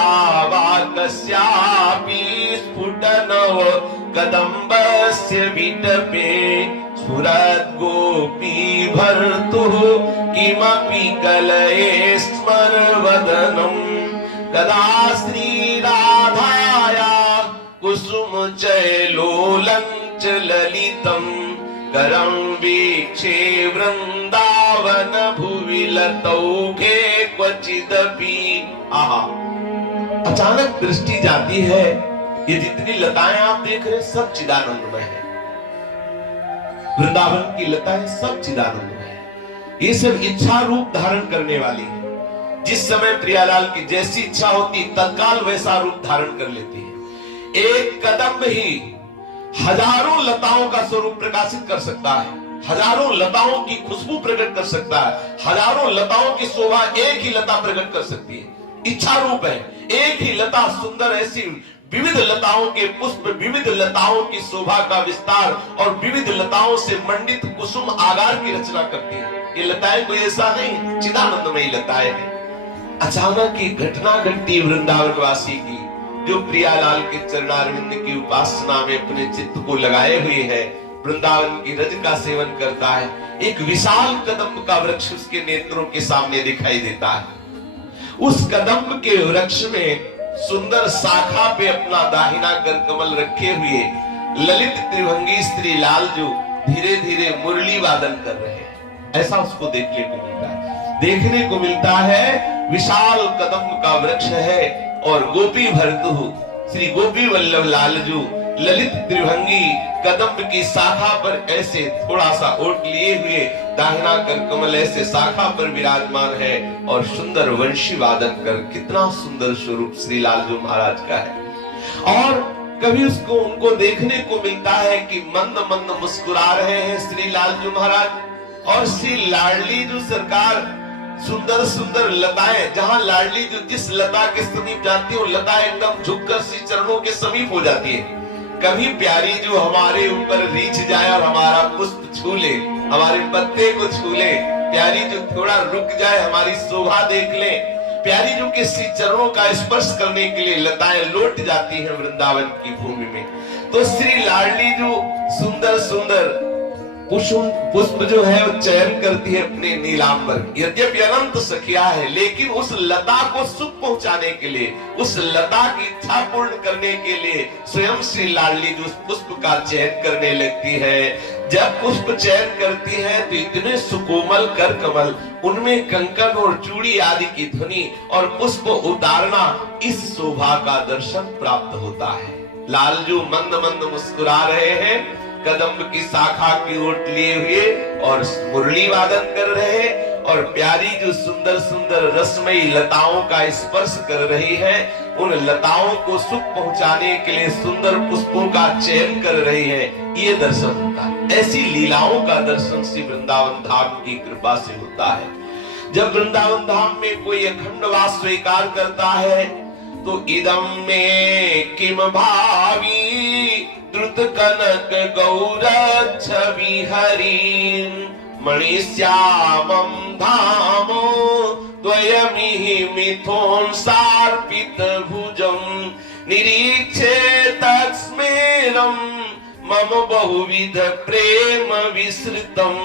वा कस्यापि स्फुटनव कदम्बस्य विटपे स्फुरद्गोपी भर्तुः किमपि कलये स्मरवदनम् कदा श्रीराधाया कुसुमचैलोलञ्च ललितम् करं वीक्षे वृंदावन भुवि लतौघे क्वचिदपि। आहा, अचानक दृष्टि जाती है, ये जितनी लताएं आप देख रहे हैं सब चिदानंदमय है। वृंदावन की लताएं सब चिदानंदमय है। ये सब इच्छा रूप धारण करने वाली है। जिस समय प्रियालाल की जैसी इच्छा होती तत्काल वैसा रूप धारण कर लेती है। एक कदम ही हजारों लताओं का स्वरूप प्रकाशित कर सकता है, हजारों लताओं की खुशबू प्रकट कर सकता है, हजारों लताओं की शोभा एक ही लता प्रकट कर सकती है। इच्छा रूप है, एक ही लता सुंदर ऐसी विविध लताओं के पुष्प, विविध लताओं की शोभा का विस्तार और विविध लताओं से मंडित कुसुम आगार की रचना करती है। ये लताएं कोई ऐसा नहीं, चिदानंदमयी लताएं हैं। अचानक की घटना घटती वृंदावन वासी की, जो प्रियालाल के चरणारविंद की उपासना में अपने चित्त को लगाए हुए है, वृंदावन की रज का सेवन करता है। एक विशाल कदम्ब का वृक्ष उसके नेत्रों के सामने दिखाई देता है। उस कदम्ब के वृक्ष में सुंदर शाखा पे अपना दाहिना कर कमल रखे हुए ललित त्रिभंगी स्त्री लाल जो धीरे धीरे मुरली वादन कर रहे हैं, ऐसा उसको देखने को मिलता है। देखने को मिलता है विशाल कदम्ब का वृक्ष है और गोपी भर्तु श्री गोपी वल्लभ लालजू ललित त्रिभंगी कदम्ब की शाखा पर ऐसे थोड़ा सा ओट लिए हुए दाहिना कर कमल ऐसे शाखा पर विराजमान है और सुंदर वंशी वादन कर, कितना सुंदर स्वरूप श्री लालजू महाराज का है। और कभी उसको उनको देखने को मिलता है कि मंद मंद मुस्कुरा रहे हैं श्री लालजू महाराज, और श्री लाडली जो सरकार सुंदर सुंदर लताएं, जहां लाडली जो जिस लता के समीप जाती है वो लता एकदम झुककर श्री चरणों के समीप हो जाती है। कभी प्यारी जो हमारे ऊपर रीछ जाए और हमारा पुष्प छू ले, हमारे पत्ते को छू ले, प्यारी जो थोड़ा रुक जाए, हमारी शोभा देख ले, प्यारी जो के श्री चरणों का स्पर्श करने के लिए लताएं लौट जाती हैं वृंदावन की भूमि में। तो श्री लाडली जो सुंदर सुंदर पुष्प जो है वो चयन करती है अपने नीलांबर। यद्यपि अनंत सखिया है, लेकिन उस लता को सुख पहुंचाने के लिए, उस लता की इच्छा पूर्ण करने के लिए स्वयं श्री लाडली जो उस पुष्प का चयन करने लगती है। जब पुष्प चयन करती है तो इतने सुकोमल कर कमल, उनमें कंकन और चूड़ी आदि की ध्वनि और पुष्प उतारना, इस शोभा का दर्शन प्राप्त होता है। लालजू मंद मंद मुस्कुरा रहे हैं, कदम्ब की शाखा की ओट लिए हुए और मुरली वादन कर रहे हैं, और प्यारी जो सुंदर सुंदर रसमयी लताओं का स्पर्श कर रही है, उन लताओं को सुख पहुंचाने के लिए सुंदर पुष्पों का चयन कर रही है, ये दर्शन होता है। ऐसी लीलाओं का दर्शन श्री वृंदावन धाम की कृपा से होता है। जब वृंदावन धाम में कोई अखंड वास स्वीकार करता है तो इदम में किम भावी द्रुत कनक गौर छवि हरीन मणिश्यामं धामो द्वयमिहि मिथुन सार्पित भुजं निरीक्षे तस्मेरं मम बहुविध प्रेम विसृतं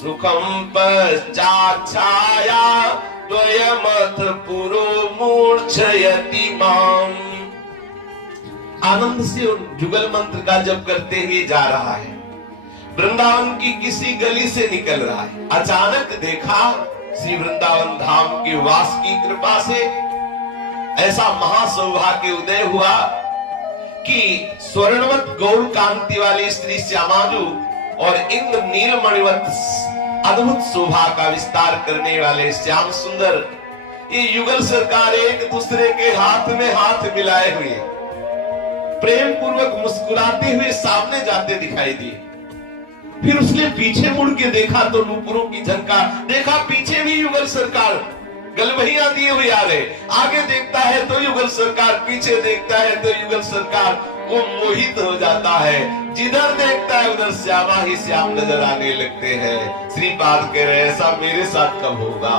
सुखं पश्चाच्छाया द्वयमथ पुरो मूर्छयति माम्। आनंद से जुगल मंत्र का जप करते हुए जा रहा है, वृंदावन की किसी गली से निकल रहा है। अचानक देखा श्री वृंदावन धाम के वास की कृपा से ऐसा महासौभाग्य उदय हुआ कि स्वर्णवत गौर कांति वाली स्त्री श्यामाजू और इंद्र नीलमणिवत अद्भुत शोभा का विस्तार करने वाले श्याम सुंदर, ये युगल सरकार एक दूसरे के हाथ में हाथ मिलाए हुए प्रेम पूर्वक मुस्कुराते हुए सामने जाते दिखाई दिए। फिर उसने पीछे मुड़ के देखा तो नूपुरों की झंकार देखा, पीछे भी युगल सरकार गलबहियां दिए हुए आ रहे, आगे देखता है तो युगल सरकार, पीछे देखता है तो युगल सरकार, वो मोहित हो जाता है। जिधर देखता है उधर श्यामा ही श्याम नजर आने लगते हैं। श्रीपाद कह रहे ऐसा मेरे साथ कब होगा?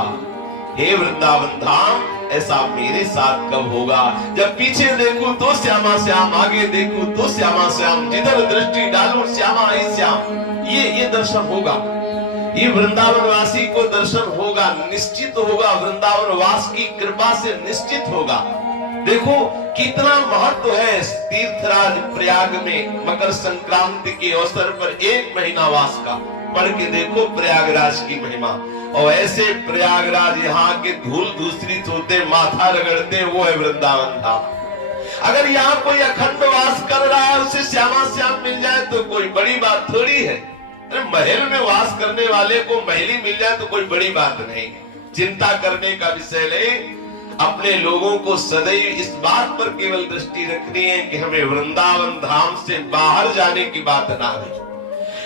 हे वृंदावन धाम, ऐसा मेरे साथ कब होगा। जब पीछे देखूं तो श्यामा श्याम, आगे देखूं तो श्यामा श्याम, जिधर दृष्टि डालूं श्यामा ही श्याम। ये दर्शन होगा, ये वृंदावन वासी को दर्शन होगा, निश्चित होगा, वृंदावन वास की कृपा से निश्चित होगा। देखो कितना महत्व है तीर्थराज प्रयाग में मकर संक्रांति के अवसर पर 1 महीना वास का। पढ़ के देखो प्रयागराज की महिमा। और ऐसे प्रयागराज यहाँ के धूल दूसरित होते, माथा रगड़ते, वो है वृंदावन धाम। अगर यहाँ कोई अखंड वास कर रहा है, उसे श्यामा श्याम मिल जाए तो कोई बड़ी बात थोड़ी है। अरे महल में वास करने वाले को महली मिल जाए तो कोई बड़ी बात नहीं, चिंता करने का विषय नहीं। अपने लोगों को सदैव इस बात पर केवल दृष्टि रखनी है कि हमें वृंदावन धाम से बाहर जाने की बात ना है।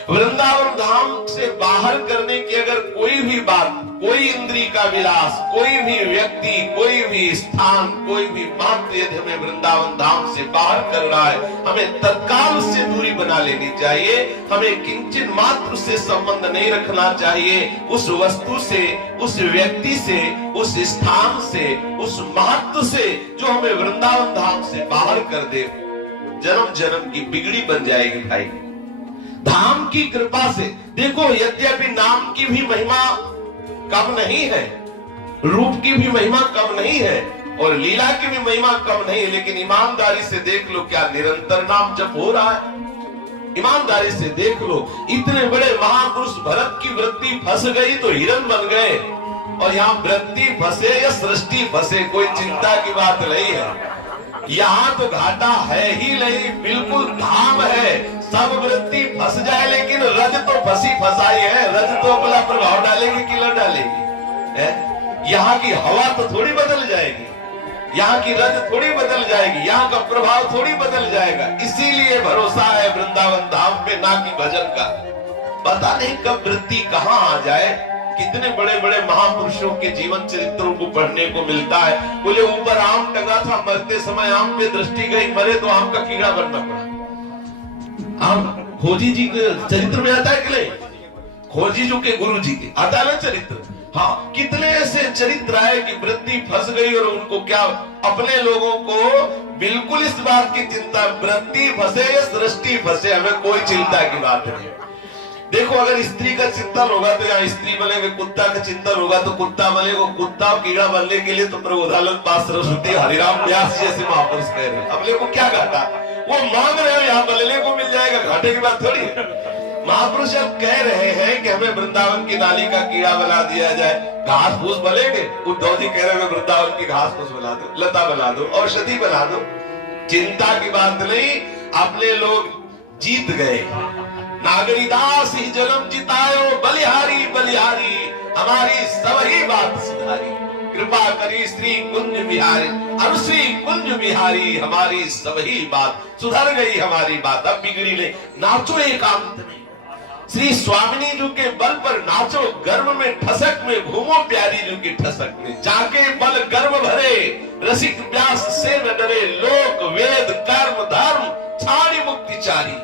वृंदावन धाम से बाहर करने की अगर कोई भी बात, कोई इंद्री का विलास, कोई भी व्यक्ति, कोई भी स्थान, कोई भी मात्र यदि हमें वृंदावन धाम से बाहर कर रहा है, हमें तत्काल उससे दूरी बना लेनी चाहिए। हमें किंचित मात्र से संबंध नहीं रखना चाहिए उस वस्तु से, उस व्यक्ति से, उस स्थान से, उस महत्व से जो हमें वृंदावन धाम से बाहर कर दे। जन्म जन्म की बिगड़ी बन जाएगी भाई धाम की कृपा से। देखो यद्यपि नाम की भी महिमा कम नहीं है, रूप की भी महिमा कम नहीं है, और लीला की भी महिमा कम नहीं है, लेकिन ईमानदारी से देख लो क्या निरंतर नाम जप हो रहा है। ईमानदारी से देख लो, इतने बड़े महापुरुष भरत की वृत्ति फंस गई तो हिरण बन गए, और यहाँ वृत्ति फंसे या सृष्टि फंसे कोई चिंता की बात नहीं है। यहाँ तो घाटा है ही नहीं, बिल्कुल धाम है। सब वृत्ति फंस जाए लेकिन रज तो फंसी फंसाई है। रज तो अपना प्रभाव डालेगी कि न डालेगी? यहाँ की हवा तो थोड़ी बदल जाएगी, यहाँ की रज थोड़ी बदल जाएगी, यहाँ का प्रभाव थोड़ी बदल जाएगा। इसीलिए भरोसा है वृंदावन धाम पे, ना कि भजन का। पता नहीं कब वृत्ति कहाँ आ जाए। कितने बड़े बड़े महापुरुषों के जीवन चरित्रों को पढ़ने को मिलता है। बोले ऊपर आम टंगा था, मरते समय आम पे दृष्टि गई, मरे तो आम का कीड़ा बनना पड़ा। आम खोजी जी के चरित्र में आता है कि नहीं? खोजी जी के गुरु जी के आता है ना चरित्र। हाँ, कितने ऐसे चरित्र आए कि वृत्ति फंस गई और उनको क्या, अपने लोगों को बिल्कुल इस बात की चिंता, वृत्ति फंसे या सृष्टि फंसे, हमें कोई चिंता की बात नहीं। देखो अगर स्त्री का चिंतन होगा तो यहाँ स्त्री बनेगा, कुत्ता का चिंतन होगा तो कुत्ता बनेगा। कुत्ता कीड़ा बनने के लिए तो प्रबोधानंद पास सरस्वती हरिराम व्यास जैसे महापुरुष कह रहे हैं। अपने को क्या घाटा, वो मांग रहे हो यहाँ बनने को मिल जाएगा, घाटे की बात थोड़ी है। महापुरुष अब कह रहे हैं कि हमें वृंदावन की नाली का कीड़ा बना दिया जाए, घास फूस बनेंगे। उद्धव जी कह रहे हैं वृंदावन की घास फूस बना दो, लता बना दो, औषधि बना दो। चिंता की बात नहीं, अपने लोग जीत गए। नागरीदास ही जन्म जितायो, बलिहारी बलिहारी, हमारी सबही बात सुधारी। कृपा करी श्री कुंज बिहारी, अनुश्री कुंज बिहारी, हमारी सबही बात सुधर गई, हमारी बात अब बिगड़ी नहीं। नाचो एकांत में, श्री स्वामिनी जी के बल पर नाचो, गर्व में ठसक में घूमो प्यारी जी की ठसक में। जाके बल गर्व भरे, रसिक व्यास से न डरे, लोक वेद कर्म धर्म छाड़ी मुक्ति चारी।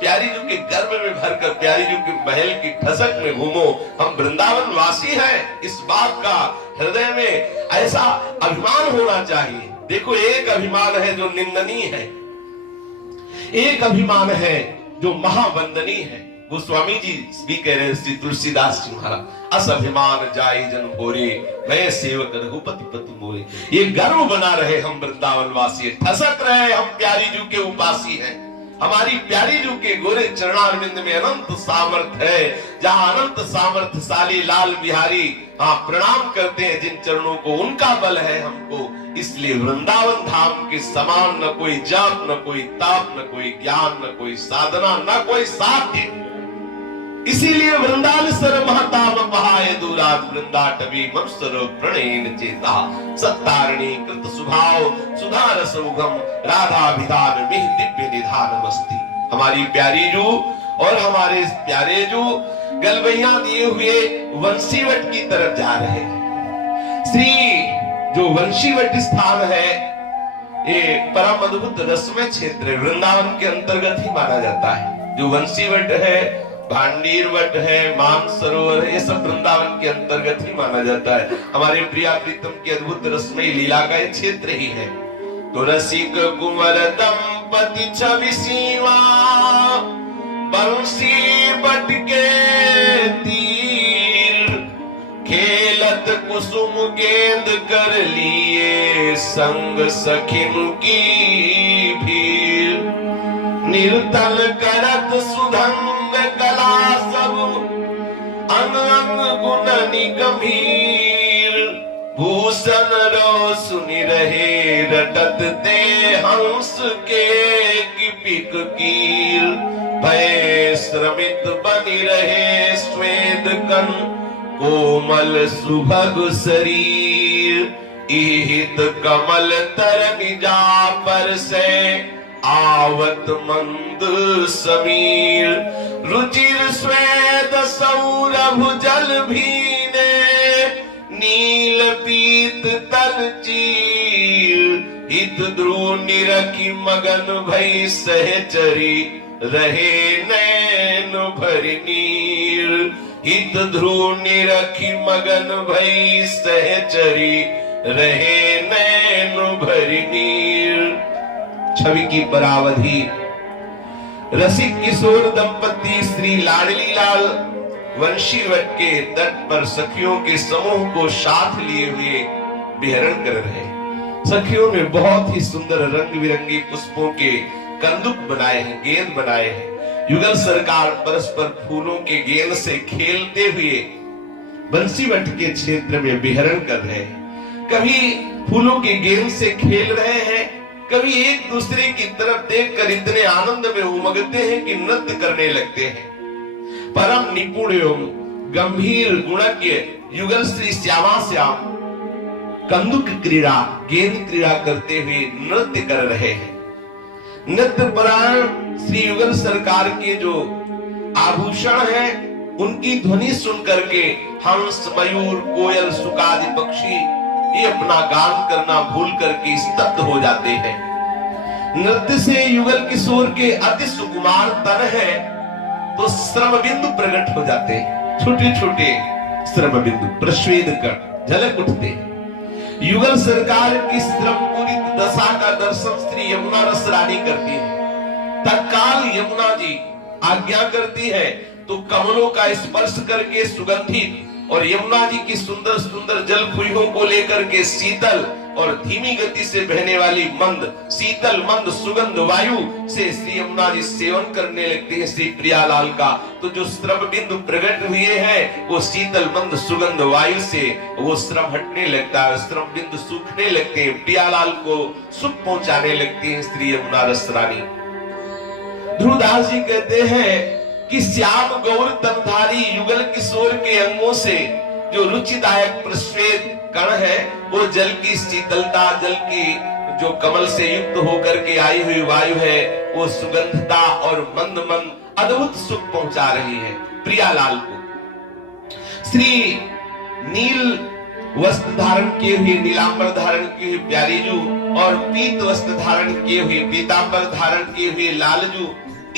प्यारी जी के गर्भ में भरकर प्यारी जी के महल की ठसक में घूमो। हम वृंदावन वासी हैं, इस बात का हृदय में ऐसा अभिमान होना चाहिए। देखो एक अभिमान है जो निंदनीय है, एक अभिमान है जो महावंदनीय है। गोस्वामी जी भी कह रहे हैं, श्री तुलसीदास जी महाराज, अस अभिमान जाई जन भोरे, मैं सेवक रघुपति पति मोरे। ये गर्व बना रहे हम वृंदावन वासी, ठसक रहे हम प्यारी जी के उपासी हैं। हमारी प्यारी जी के गोरे चरणारविंद में अनंत सामर्थ्य है। जहाँ अनंत सामर्थ्यशाली लाल बिहारी हाँ प्रणाम करते हैं जिन चरणों को, उनका बल है हमको। इसलिए वृंदावन धाम के समान न कोई जाप, न कोई ताप, न कोई ज्ञान, न कोई साधना, न कोई साध्य। इसीलिए वृंदावन महताम पहाय दूरात, वृंदाटवी मत्सर प्रणयन चेता, सत्तारणी कृत स्वभाव सुधार सौगम, राधा विधान में दिव्य निधान मस्ती। हमारी प्यारी जू और हमारे प्यारे जू गलबैया दिए हुए वंशीवट की तरफ जा रहे हैं। श्री जो वंशीवट स्थान है, ये परम अद्भुत रसमय क्षेत्र वृंदावन के अंतर्गत ही माना जाता है। जो वंशीवट है भांडीर वट है, मानसरोवर है, ये सब वृंदावन के अंतर्गत ही माना जाता है। हमारे प्रिया प्रीतम की अद्भुत रसमयी लीला का ये क्षेत्र ही है। तो रसिक कुंवर दंपति छवि सीमा, बंसी बट के तीर, खेलत कुसुम गेंद कर लिए संग सखिन की भीड़, निर्तल करत सुधंग कला सब, अंग अंग गुण निगंभीर, भूषण रो सुनि रहे रटत ते हंस के किपिक कीर, भय श्रमित बनी रहे श्वेत कन कोमल सुभग शरीर, इहित कमल तरनि जा पर से आवत मंद समीर, रुचिर स्वेद सौरभ जल भीने, नील पीत तल चीर, हित ध्रुव निरखी मगन भई सहचरी, रहे नैन भरि नीर, हित ध्रुव निरखी मगन भई सहचरी, रहे नैन भरि नीर। छवि की परावधि रसिक किशोर दंपति श्री लाडली लाल वंशीवट के तट पर सखियों के समूह को साथ लिए हुए विहरण कर रहे। सखियों ने बहुत ही सुंदर रंग बिरंगी पुष्पों के कंदुक बनाए हैं, गेंद बनाए हैं। युगल सरकार परस्पर फूलों के गेंद से खेलते हुए बंसीवट के क्षेत्र में विहरण कर रहे हैं। कभी फूलों के गेंद से खेल रहे हैं, कभी एक दूसरे की तरफ देखकर इतने आनंद में उमगते हैं कि नृत्य करने लगते हैं। परम निपुण एवं गंभीर गुणज्ञ युगल श्री श्यामा श्याम कंदुक क्रीड़ा, गेंद क्रीड़ा करते हुए नृत्य कर रहे हैं। नृत्य परायण श्री युगल सरकार के जो आभूषण हैं, उनकी ध्वनि सुन करके हंस, मयूर, कोयल, सुकादि पक्षी ये अपना गान करना भूल करके स्तब्ध हो जाते हैं। नृत्य से युगल किशोर के अति सुकुमार तन है तो श्रम बिंदु प्रकट हो जाते हैं। छोटे छोटे श्रम बिंदु प्रश्वेद कर झलक उठते हैं। युगल सरकार की श्रम पूरी दशा का दर्शन श्री यमुना रस रानी करती है। तत्काल यमुना जी आज्ञा करती है तो कमलों का स्पर्श करके सुगंधित और यमुना जी की सुंदर सुंदर जल फुइयों को लेकर के शीतल और धीमी गति से बहने वाली मंद शीतल मंद सुगंध वायु से श्री यमुना जी सेवन करने लगते हैं श्री प्रियालाल का। तो जो श्रम बिंदु प्रकट हुए हैं वो शीतल मंद सुगंध वायु से वो श्रम हटने लगता है, श्रम बिंदु सूखने लगते हैं, प्रियालाल को सुख पहुंचाने लगती है श्री यमुना रस रानी। ध्रुवदास जी कहते हैं कि श्याम गौर तनधारी युगल किशोर के अंगों से जो रुचिदायक प्रश्वेद कण है वो जल की शीतलता, जल की जो कमल से युक्त होकर के आई हुई वायु है वो सुगंधता और मंद मंद अद्भुत सुख पहुंचा रही है प्रियालाल को। श्री नील वस्त्र धारण किए हुए, नीलांबर धारण किए हुए प्यारीजू और पीत वस्त्र धारण किए हुए, पीतांबर धारण किए हुए लालजू,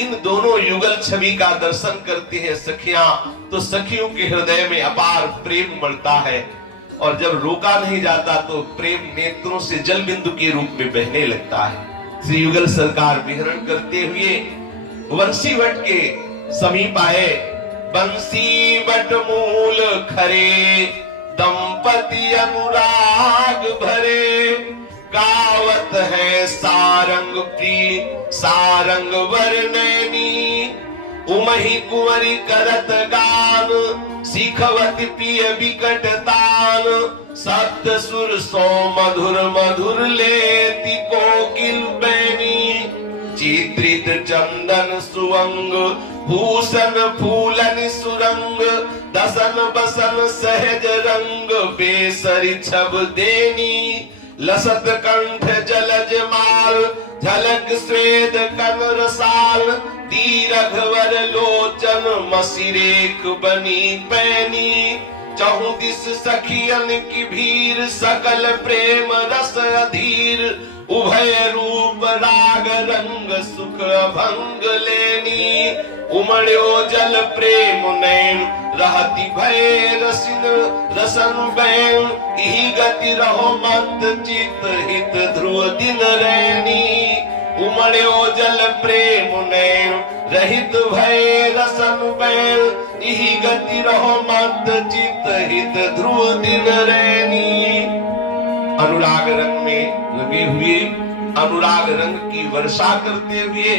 इन दोनों युगल छवि का दर्शन करती है सखियां तो सखियों के हृदय में अपार प्रेम बढ़ता है और जब रोका नहीं जाता तो प्रेम नेत्रों से जल बिंदु के रूप में बहने लगता है। श्री युगल सरकार विहरण करते हुए बंसीवट के समीप आए। बंसीवट मूल खरे दंपति अनुराग भरे, गावत है सारंग प्रिय सारंग वर्णनी, उमहि कुंवरी करत गान सिखवत पिय विकट तान, सप्त सुर सो मधुर मधुर लेति कोकिल बैनी, चित्रित चंदन सुवंग भूषण फूलन सुरंग, दसन बसन सहज रंग बेसरि छब देनी, लसत कंठ जलज माल झलक स्वेद कन रसाल, दीरघवर लोचन मसिरेख बनी पैनी, चहु दिस सखियन की भीर सकल प्रेम रस अधीर, उभय रूप राग रंग सुख भंग लेनी, उमड़ो जल प्रेम नैन रहती भय रसन बैन इही गति रहो मत चित हित ध्रुव दिन रैनी। उमड़ो जल प्रेम नैन रहित भय रसन बैन इही गति रहो मत चित हित ध्रुव दिन रैनी। अनुराग रंग में लगे हुए अनुराग रंग की वर्षा करते हुए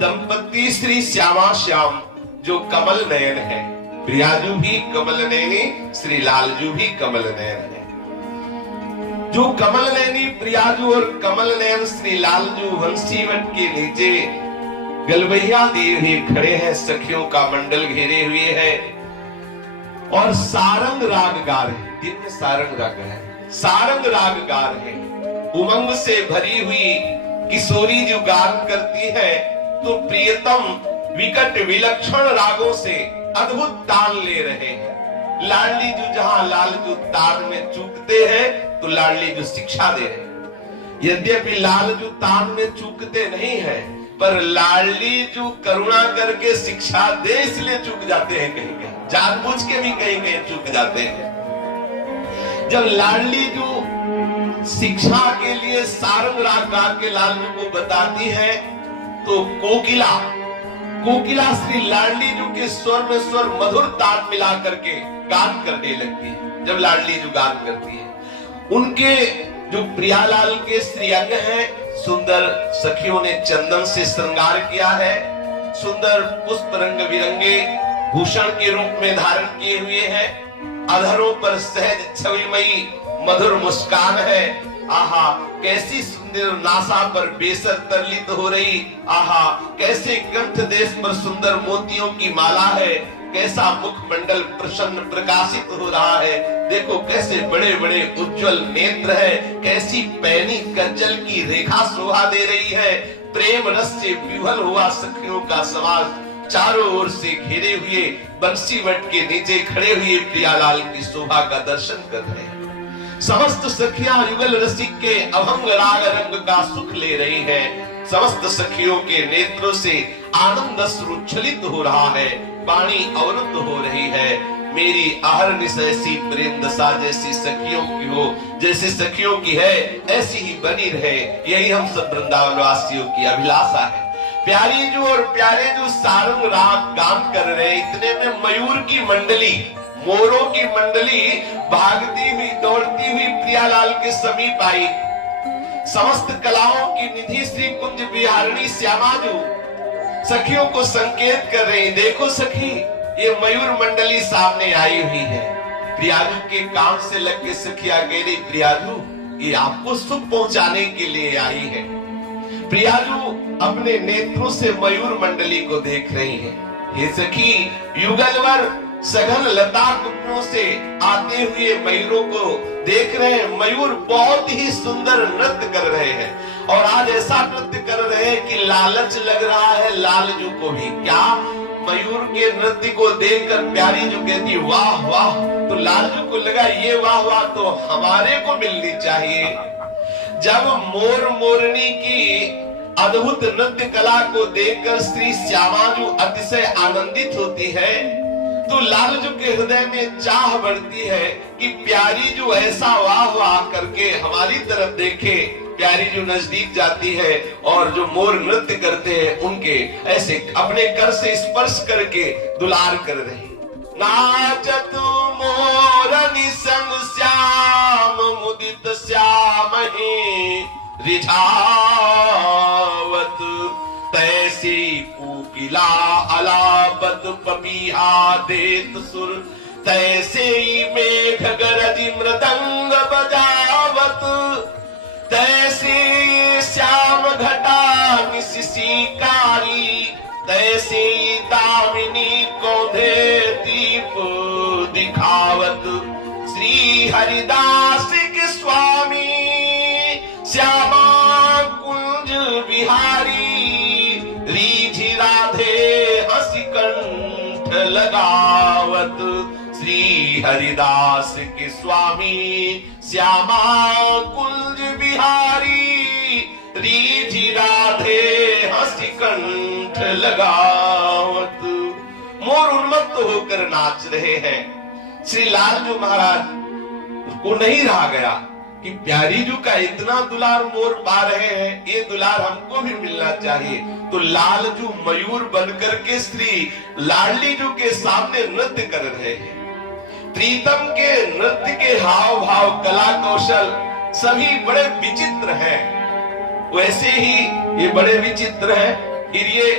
दंपति श्री श्यामा श्याम जो कमल नयन है, प्रियाजू भी कमल नयनी, श्री लालजू भी कमल नयन है। जो कमल नयनी प्रियाजू और कमल नयन श्री लालजू वंशीवट के नीचे गलबैया दिए हुए खड़े हैं, सखियों का मंडल घेरे हुए है और सारंग राग गा रहे हैं। दिन में सारंग राग है, सारंग राग गा रहे हैं। उमंग से भरी हुई किशोरी जो गान करती है तो प्रियतम विकट विलक्षण रागों से अद्भुत तान ले रहे हैं। लाडली जो जहां लालजू तान में चूकते हैं तो लाडली जो शिक्षा दे रहे हैं। यद्यपि लालजू तान में चूकते नहीं है पर लाडली जो करुणा करके शिक्षा दे इसलिए चूक जाते हैं, कहीं कहीं जानबूझ के भी कहीं कहीं चूक जाते हैं। जब लाडली जो शिक्षा के लिए सारंग राग गा के लालजू को बताती है तो कोकिला श्री लाडली जू के स्वर में स्वर मधुर तान मिला करके गान करने लगती है। जब लाडली जू गान करती है, उनके जो प्रियालाल के श्रीअंग हैं सुंदर सखियों ने चंदन से श्रृंगार किया है, सुंदर पुष्प रंग बिरंगे भूषण के रूप में धारण किए हुए हैं। अधरों पर सहज छविमयी मधुर मुस्कान है। आहा कैसी सुंदर नासा पर बेसर तरलित हो रही, आहा कैसे कंठ देश पर सुंदर मोतियों की माला है, कैसा मुखमंडल प्रसन्न प्रकाशित हो रहा है। देखो कैसे बड़े बड़े उज्जवल नेत्र है, कैसी पैनी कंचल की रेखा शोभा दे रही है। प्रेम रस से विह्वल हुआ सखियों का समाज चारों ओर से घेरे हुए बंसीवट के नीचे खड़े हुए प्रियालाल की शोभा का दर्शन कर रहे हैं। समस्त सखियां युगल रसिक के अभंग राग रंग का सुख ले रही हैं। समस्त सखियों के नेत्रों से आनंद अश्रुच्छलित हो रहा है, वाणी अवरुद्ध हो रही है। मेरी अहर्निश ऐसी प्रेम दशा जैसी सखियों की हो, जैसी सखियों की है ऐसी ही बनी रहे, यही हम सब वृंदावन वासियों की अभिलाषा है। प्यारी जो और प्यारे जो सारंग राग गान कर रहे हैं, इतने में मयूर की मंडली, मोरों की मंडली भागती हुई दौड़ती हुई प्रियालाल के समीप आई। समस्त कलाओं की निधि श्री कुंज बिहारिणी श्यामा जो सखियों को संकेत कर रही, देखो सखी ये मयूर मंडली सामने आई हुई है। प्रियाजू के कान से लग के सखिया कह रही, प्रियाजू ये आपको सुख पहुंचाने के लिए आई है। प्रियाजू अपने नेत्रों से मयूर मंडली को देख रही है। हे सखी युगलवर सघन लता कुटियों से आते हुए मयूरों को देख रहे हैं। मयूर बहुत ही सुंदर नृत्य कर रहे हैं और आज ऐसा नृत्य कर रहे हैं कि लालच लग रहा है लालजू को भी। क्या मयूर के नृत्य को देखकर प्यारी जो कहती वाह वाह, तो लालजू को लगा ये वाह वाह तो हमारे को मिलनी चाहिए। जब मोर मोरनी की अद्भुत नृत्य कला को देखकर श्री श्यामाजू अतिशय आनंदित होती है तो लालजू के हृदय में चाह बढ़ती है कि प्यारी जो ऐसा वाह वाह करके हमारी तरफ देखे। प्यारी जो नजदीक जाती है और जो मोर नृत्य करते हैं उनके ऐसे अपने कर से स्पर्श करके दुलार कर रही। नाचत मोरनी संग श्याम मुदित श्याम ही रिझावत, तैसी कोकिला अलापत पपीहा देत सुर, तैसे ही मेघ गरज मृदंग बजावत, तैसे श्याम घटा निशिकारी, तैसे दामिनी कौंधे दीप दिखावत। श्री हरिदास के स्वामी श्यामा कुंज बिहारी, रीझ राधे हंसी कंठ लगावत। श्री हरिदास के स्वामी श्यामा कुंज बिहारी, रीझ राधे हंसी कंठ लगावत। मोर उन्मत्त होकर नाच रहे हैं। श्री लालजू महाराज को नहीं रहा गया कि प्यारी जू का इतना दुलार मोर पा रहे हैं, ये दुलार हमको भी मिलना चाहिए। तो लालजू मयूर बनकर के श्री लाडली जू के सामने नृत्य कर रहे हैं। प्रीतम के नृत्य के हाव भाव, कला कौशल सभी बड़े विचित्र हैं। वैसे ही ये बड़े विचित्र हैं। फिर ये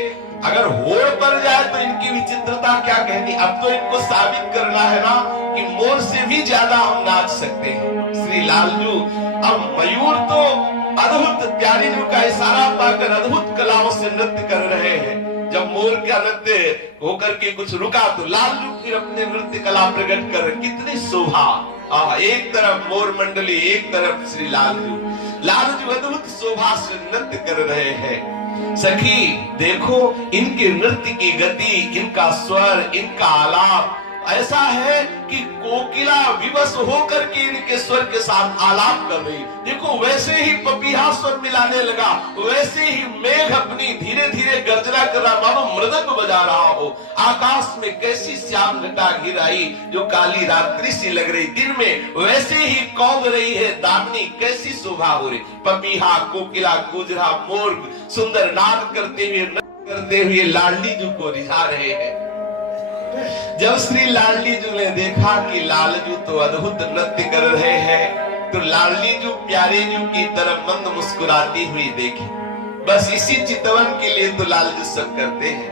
अगर होड़ पर जाए तो इनकी विचित्रता क्या कहनी। अब तो इनको साबित करना है ना कि मोर से भी ज्यादा हम नाच सकते हैं। श्री लालजू अब मयूर तो अद्भुत, प्यारी जू का इशारा पाकर अद्भुत कलाओं से नृत्य कर रहे हैं। जब मोर का नृत्य होकर के कुछ रुका तो लालजू फिर अपने नृत्य कला प्रकट कर, कितनी शोभा। एक तरफ मोर मंडली, एक तरफ श्री लालजू अद्भुत शोभा से नृत्य कर रहे हैं। सखी देखो इनके नृत्य की गति, इनका स्वर, इनका आलाप ऐसा है कि कोकिला विवश होकर के इनके स्वर के साथ आलाप कर रही। देखो वैसे ही पपीहा स्वर मिलाने लगा, वैसे ही मेघ अपनी धीरे धीरे गर्जना कर रहा, मानो मृदंग बजा रहा हो। आकाश में कैसी श्याम घटा घिर आई जो काली रात्रि सी लग रही। दिन में वैसे ही कौंध रही है दामिनी, कैसी शोभा हो रही। पपीहा, कोकिला, गुजरा, मोर सुंदर नाद करते हुए लाडली जू को रिझा रहे हैं। जब श्री लाडली जू ने देखा कि लालजू तो अद्भुत नृत्य कर रहे हैं, तो लाडली जू प्यारे जू की तरफ मंद मुस्कुराती हुई देखी। बस इसी चितवन के लिए तो लालजू सब करते हैं।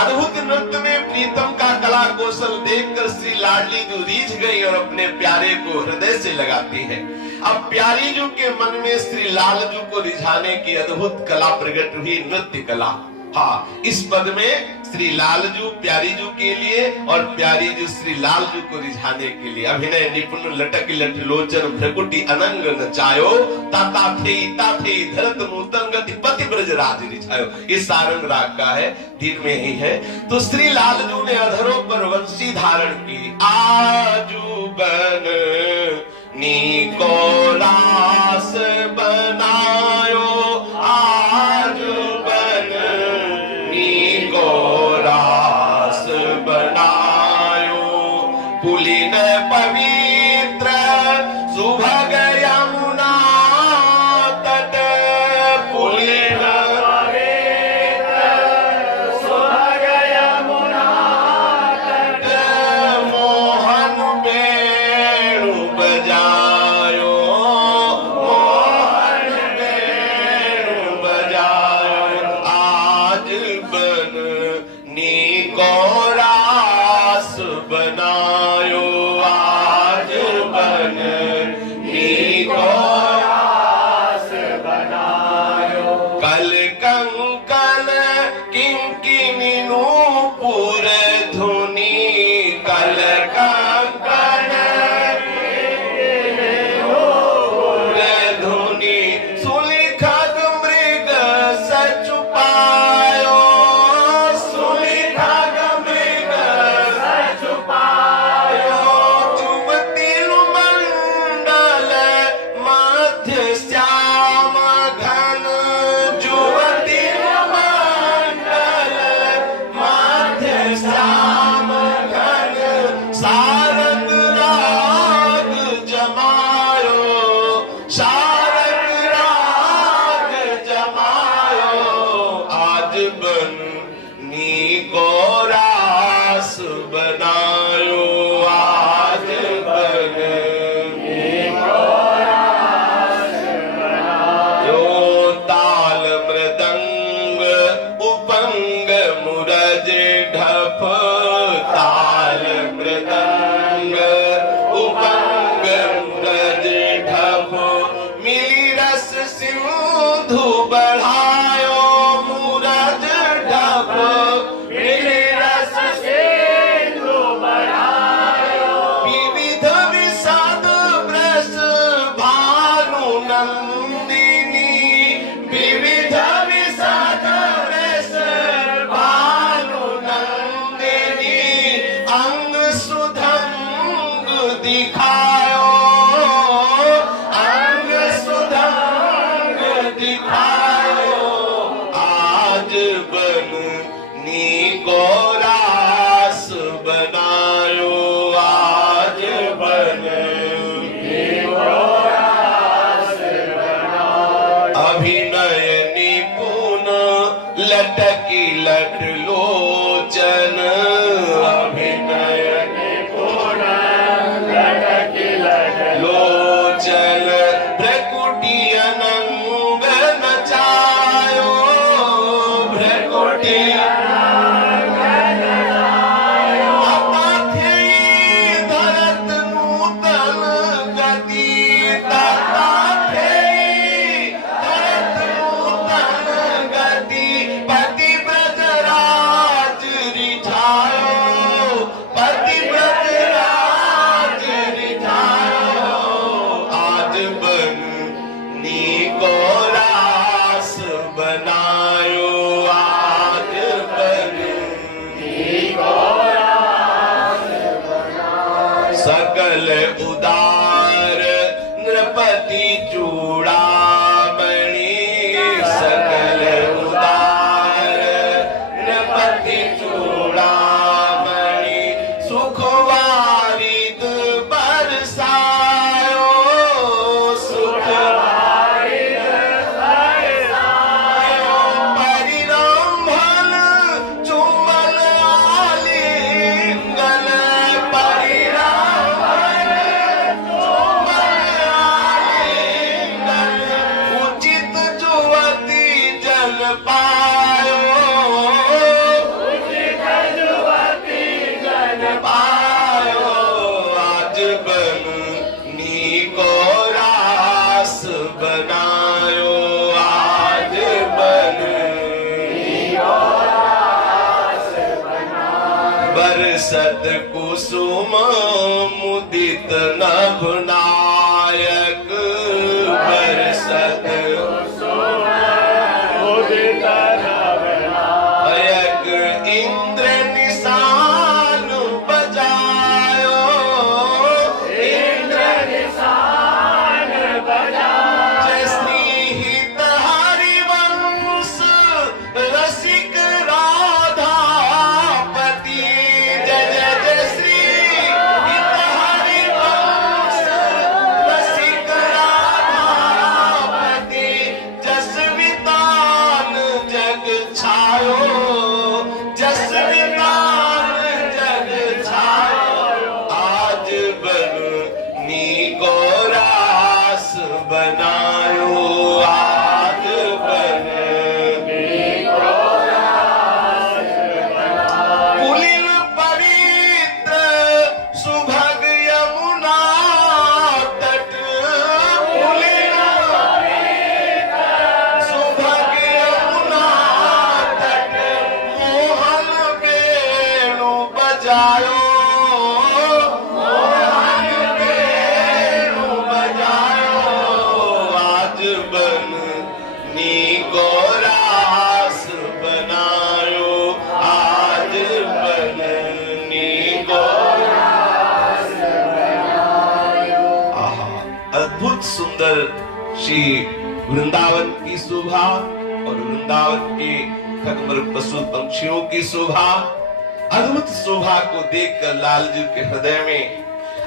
अद्भुत नृत्य में प्रीतम का कला कौशल देखकर श्री लाडली जू रीझ गई और अपने प्यारे को हृदय से लगाती है। अब प्यारी जू के मन में श्री लालजू को रिझाने की अद्भुत कला प्रकट हुई, नृत्य कला। हाँ, इस पद में श्री लालजू प्यारी जू के लिए और प्यारी जू श्री लालजू को रिझाने के लिए। अभिनय निपुण लटक लट लोचन भ्रकुटी अनंग नचायो, ताता थे धरत नूतन गति पति ब्रज राज रिझायो। ये सारंग राग का है, धीर में ही है। तो श्री लालजू ने अधरों पर वंशी धारण की। आजू बन नीको रास बनायो, आजू बन नीको रास बनायो। पुलिन पवित्र सुभग यमुना तट, पुलिन पवित्र सुभग यमुना तट। मोहन वेणु बजायो, मोहन वेणु बजायो। आज बन नीको रास बनायो, आज बन नीको रास बनायो। कल कंकन किंकिनी नूपुर धुनी, कल कंकन किंकिनी नूपुर धुनी। सुलिखग मृग सचुपायो, सुलिखग मृग सचुपायो। चुबतिल मंडल मध्य श्याम घन, चुबतिल मंडल मध्य श्याम घन। सारंग राग जमायो, सारंग राग जमायो। आज बन नीको रास बनायो, आज बन नीको रास बनायो। ताल मृदंग उपंग मुरज ढप, ताल मृदंग उपंग मुरज ढप। मिली रस सिंधु बढ़ायो, मुरज ढप। मिली रस सिंधु बढ़ायो। विविध विषाद ब्रस भानु नंदिनी, विविध विषाद ब्रस भानु नंदिनी। अंग सुधंग दिखायो, अंग सुधंग दिखायो। आज बन नीको रास सकल उदार नृपति चूड़ामणि, सकल उदार नृपति चूड़ामणि, सुखवारिद बरसायो, सुखवारिद बरसायो, परिरंभन चुंबन आलिंगन, परिरंभन चुंबन आलिंगन, उचित जुवती जन पायो, उचित जुवती जन पायो, आज बनी को रास बनायो, आज बनी को रास बनायो, बरसत कुसुम मुदित नभ नायक, बरसत कुसुम मुदित नभ नायक, इंद्र निशान बजायो, इंद्र निशान बजायो, जय श्री हित हरिवंश रसिक राधापति, जय जय जय श्री हित हरिवंश रसिक राधापति, जस वितान जग छायो, जस वितान जग छायो, आज बनी को रास बनायो, आज बनी को रास बनायो, पुलिन पवित्र सुभग यमुना तट, पुलिन पवित्र सुभग यमुना तट, मोहन वेणु बजायो, मोहन वेणु बजायो, आज बनी को रास बनायो, आज बनी को रास बनायो। आहा, अद्भुत सुंदर श्री वृंदावन की शोभा और वृंदावन के खगमृग पशु पंक्षियों की शोभा, अद्भुत शोभा को देखकर लालजी के हृदय में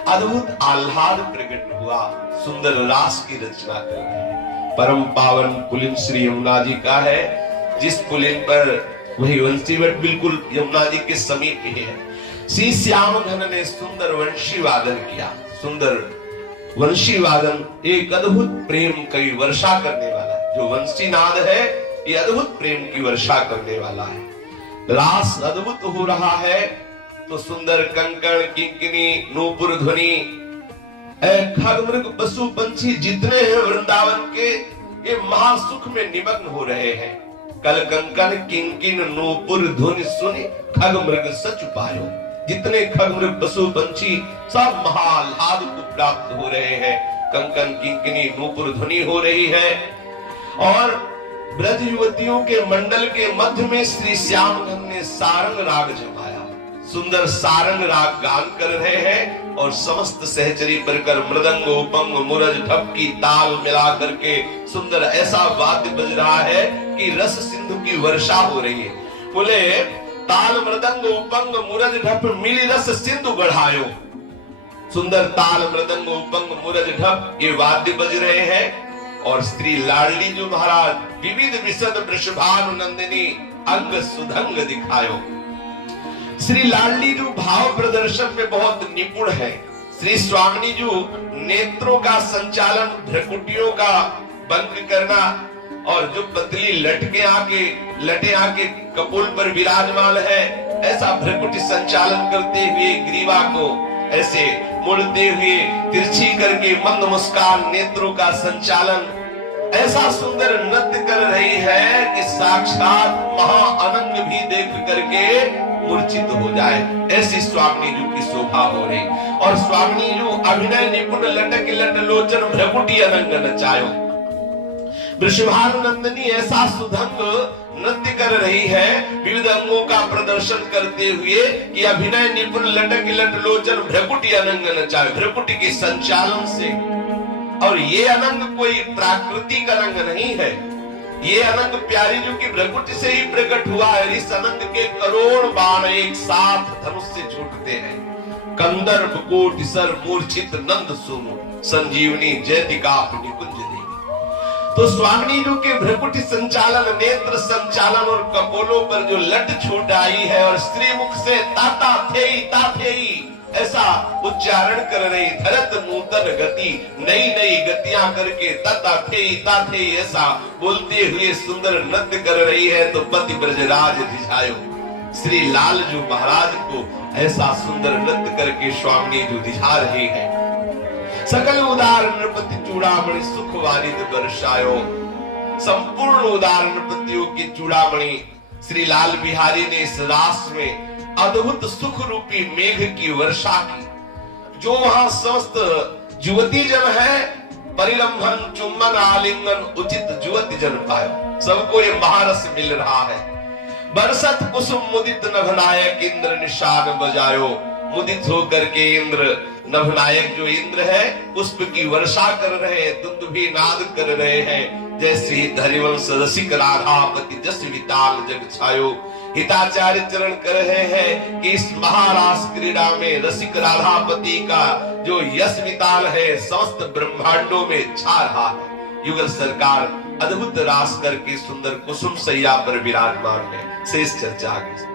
अद्भुत आह्लाद प्रकट हुआ। सुंदर रास की रचना कर रहे हैं। परम पावन पुलिन श्री यमुना जी का है, जिस पुलिन पर वही वंशीवट बिल्कुल यमुना जी के समीप ही है। श्री श्याम घन ने सुंदर वंशी वादन किया। सुंदर वंशी वादन एक अद्भुत प्रेम की वर्षा करने वाला है। जो वंशी नाद है ये अद्भुत प्रेम की वर्षा करने वाला है। रास अद्भुत हो रहा है तो सुंदर कंकण किंकिनी नूपुर ध्वनि खगमृग पशु पंछी जितने हैं वृंदावन के ये महासुख में निमग्न हो रहे हैं। कल कंकण किंकिन नूपुर ध्वनि सुनि खगमृग सच पायो। जितने खगमृग पशु पंछी सब महालाद को प्राप्त हो रहे हैं। कंकन किंकिनी नूपुर ध्वनि हो रही है और ब्रज युवतियों के मंडल के मध्य में श्री श्याम ने सारंग राग जमाया। सुंदर सारंग राग गान कर रहे हैं और समस्त सहचरी परकर मृदंग उपंग मुरज ढप की ताल मिला करके सुंदर ऐसा वाद्य बज रहा है कि रस सिंधु की वर्षा हो रही है। बोले ताल मृदंग उपंग मुरज ढप मिली रस सिंधु गढ़ायो। सुंदर ताल मृदंग उपंग मुरज ढप ये वाद्य बज रहे हैं और स्त्री लाडली जो महाराज विविध विशद वृषभानु नंदिनी अंग सुधंग दिखायो। श्री लाडली जो भाव प्रदर्शन में बहुत निपुण है। श्री स्वामिनी जो नेत्रों का संचालन भ्रकुटियों का बंक करना और जो पतली लटे आके कपोल पर विराजमान है ऐसा भ्रकुटी संचालन करते हुए ग्रीवा को ऐसे मुड़ते हुए तिरछी करके मंद मुस्कान नेत्रों का संचालन ऐसा सुंदर नृत्य कर रही है कि साक्षात महाअनंग भी देख करके मूर्छित हो जाए। ऐसी स्वामिनी जी की शोभा हो रही और स्वामिनी जी अभिनय निपुण लटक लट लोचन भ्रकुटी अनंग नचायो। वृषभानुनंदिनी ऐसा सुधंग नृत्य कर रही है विविध अंगों का प्रदर्शन करते हुए कि अभिनय निपुण लटक लट लोचन भ्रकुटी अनंग नचाए, भ्रकुटी के संचालन से। और ये अनंग कोई प्राकृतिक अनंग नहीं है, ये अनंग प्यारी जो की भ्रकुटी से ही प्रकट हुआ है। इस अनंग के करोड़ बाण एक साथ धनुष से छूटते हैं। कंदर्प कोटि सर मूर्छित नंद सुनो, संजीवनी जयतिका निकुंज देवी। तो स्वामिनी जो के भ्रकुटी संचालन, नेत्र संचालन और कपोलों पर जो लट छूट आई है और स्त्री मुख से ताता थेई ऐसा उच्चारण कर रही, धरत नूतन गति, नई नई गतियां करके ताता थेई ऐसा बोलते हुए सुंदर नृत्य कर रही है। तो पति ब्रजराज रिझायो, श्री लालजू महाराज को ऐसा सुंदर नृत्य करके स्वामिनी जो रिझा रही है। सकल उदार नृपति चूड़ामणि सुख वारिद बरसायो, संपूर्ण उदार नृपतियों की चूड़ामणि श्री लाल बिहारी ने इस रास में अद्भुत सुख रूपी मेघ की वर्षा की। जो वहां समस्त युवती जन है, परिलंभन चुम्बन आलिंगन उचित युवती जन पायो, सबको ये महारस मिल रहा है। बरसत कुसुम मुदित नभनायक इंद्र निशान बजायो, मुदित होकर के इंद्र नभनायक जो इंद्र है पुष्प की वर्षा कर रहे हैं, दुंदुभी नाद कर रहे हैं। जैसे धरिवंश रसिक राधापति जस विताल जग छायो, हिताचार्य चरण कर रहे हैं कि इस महारास क्रीड़ा में रसिक राधापति का जो यश विताल है समस्त ब्रह्मांडों में छा रहा है। युगल सरकार अद्भुत रास करके सुंदर कुसुम सैया पर विराजमान है। शेष चर्चा आगे।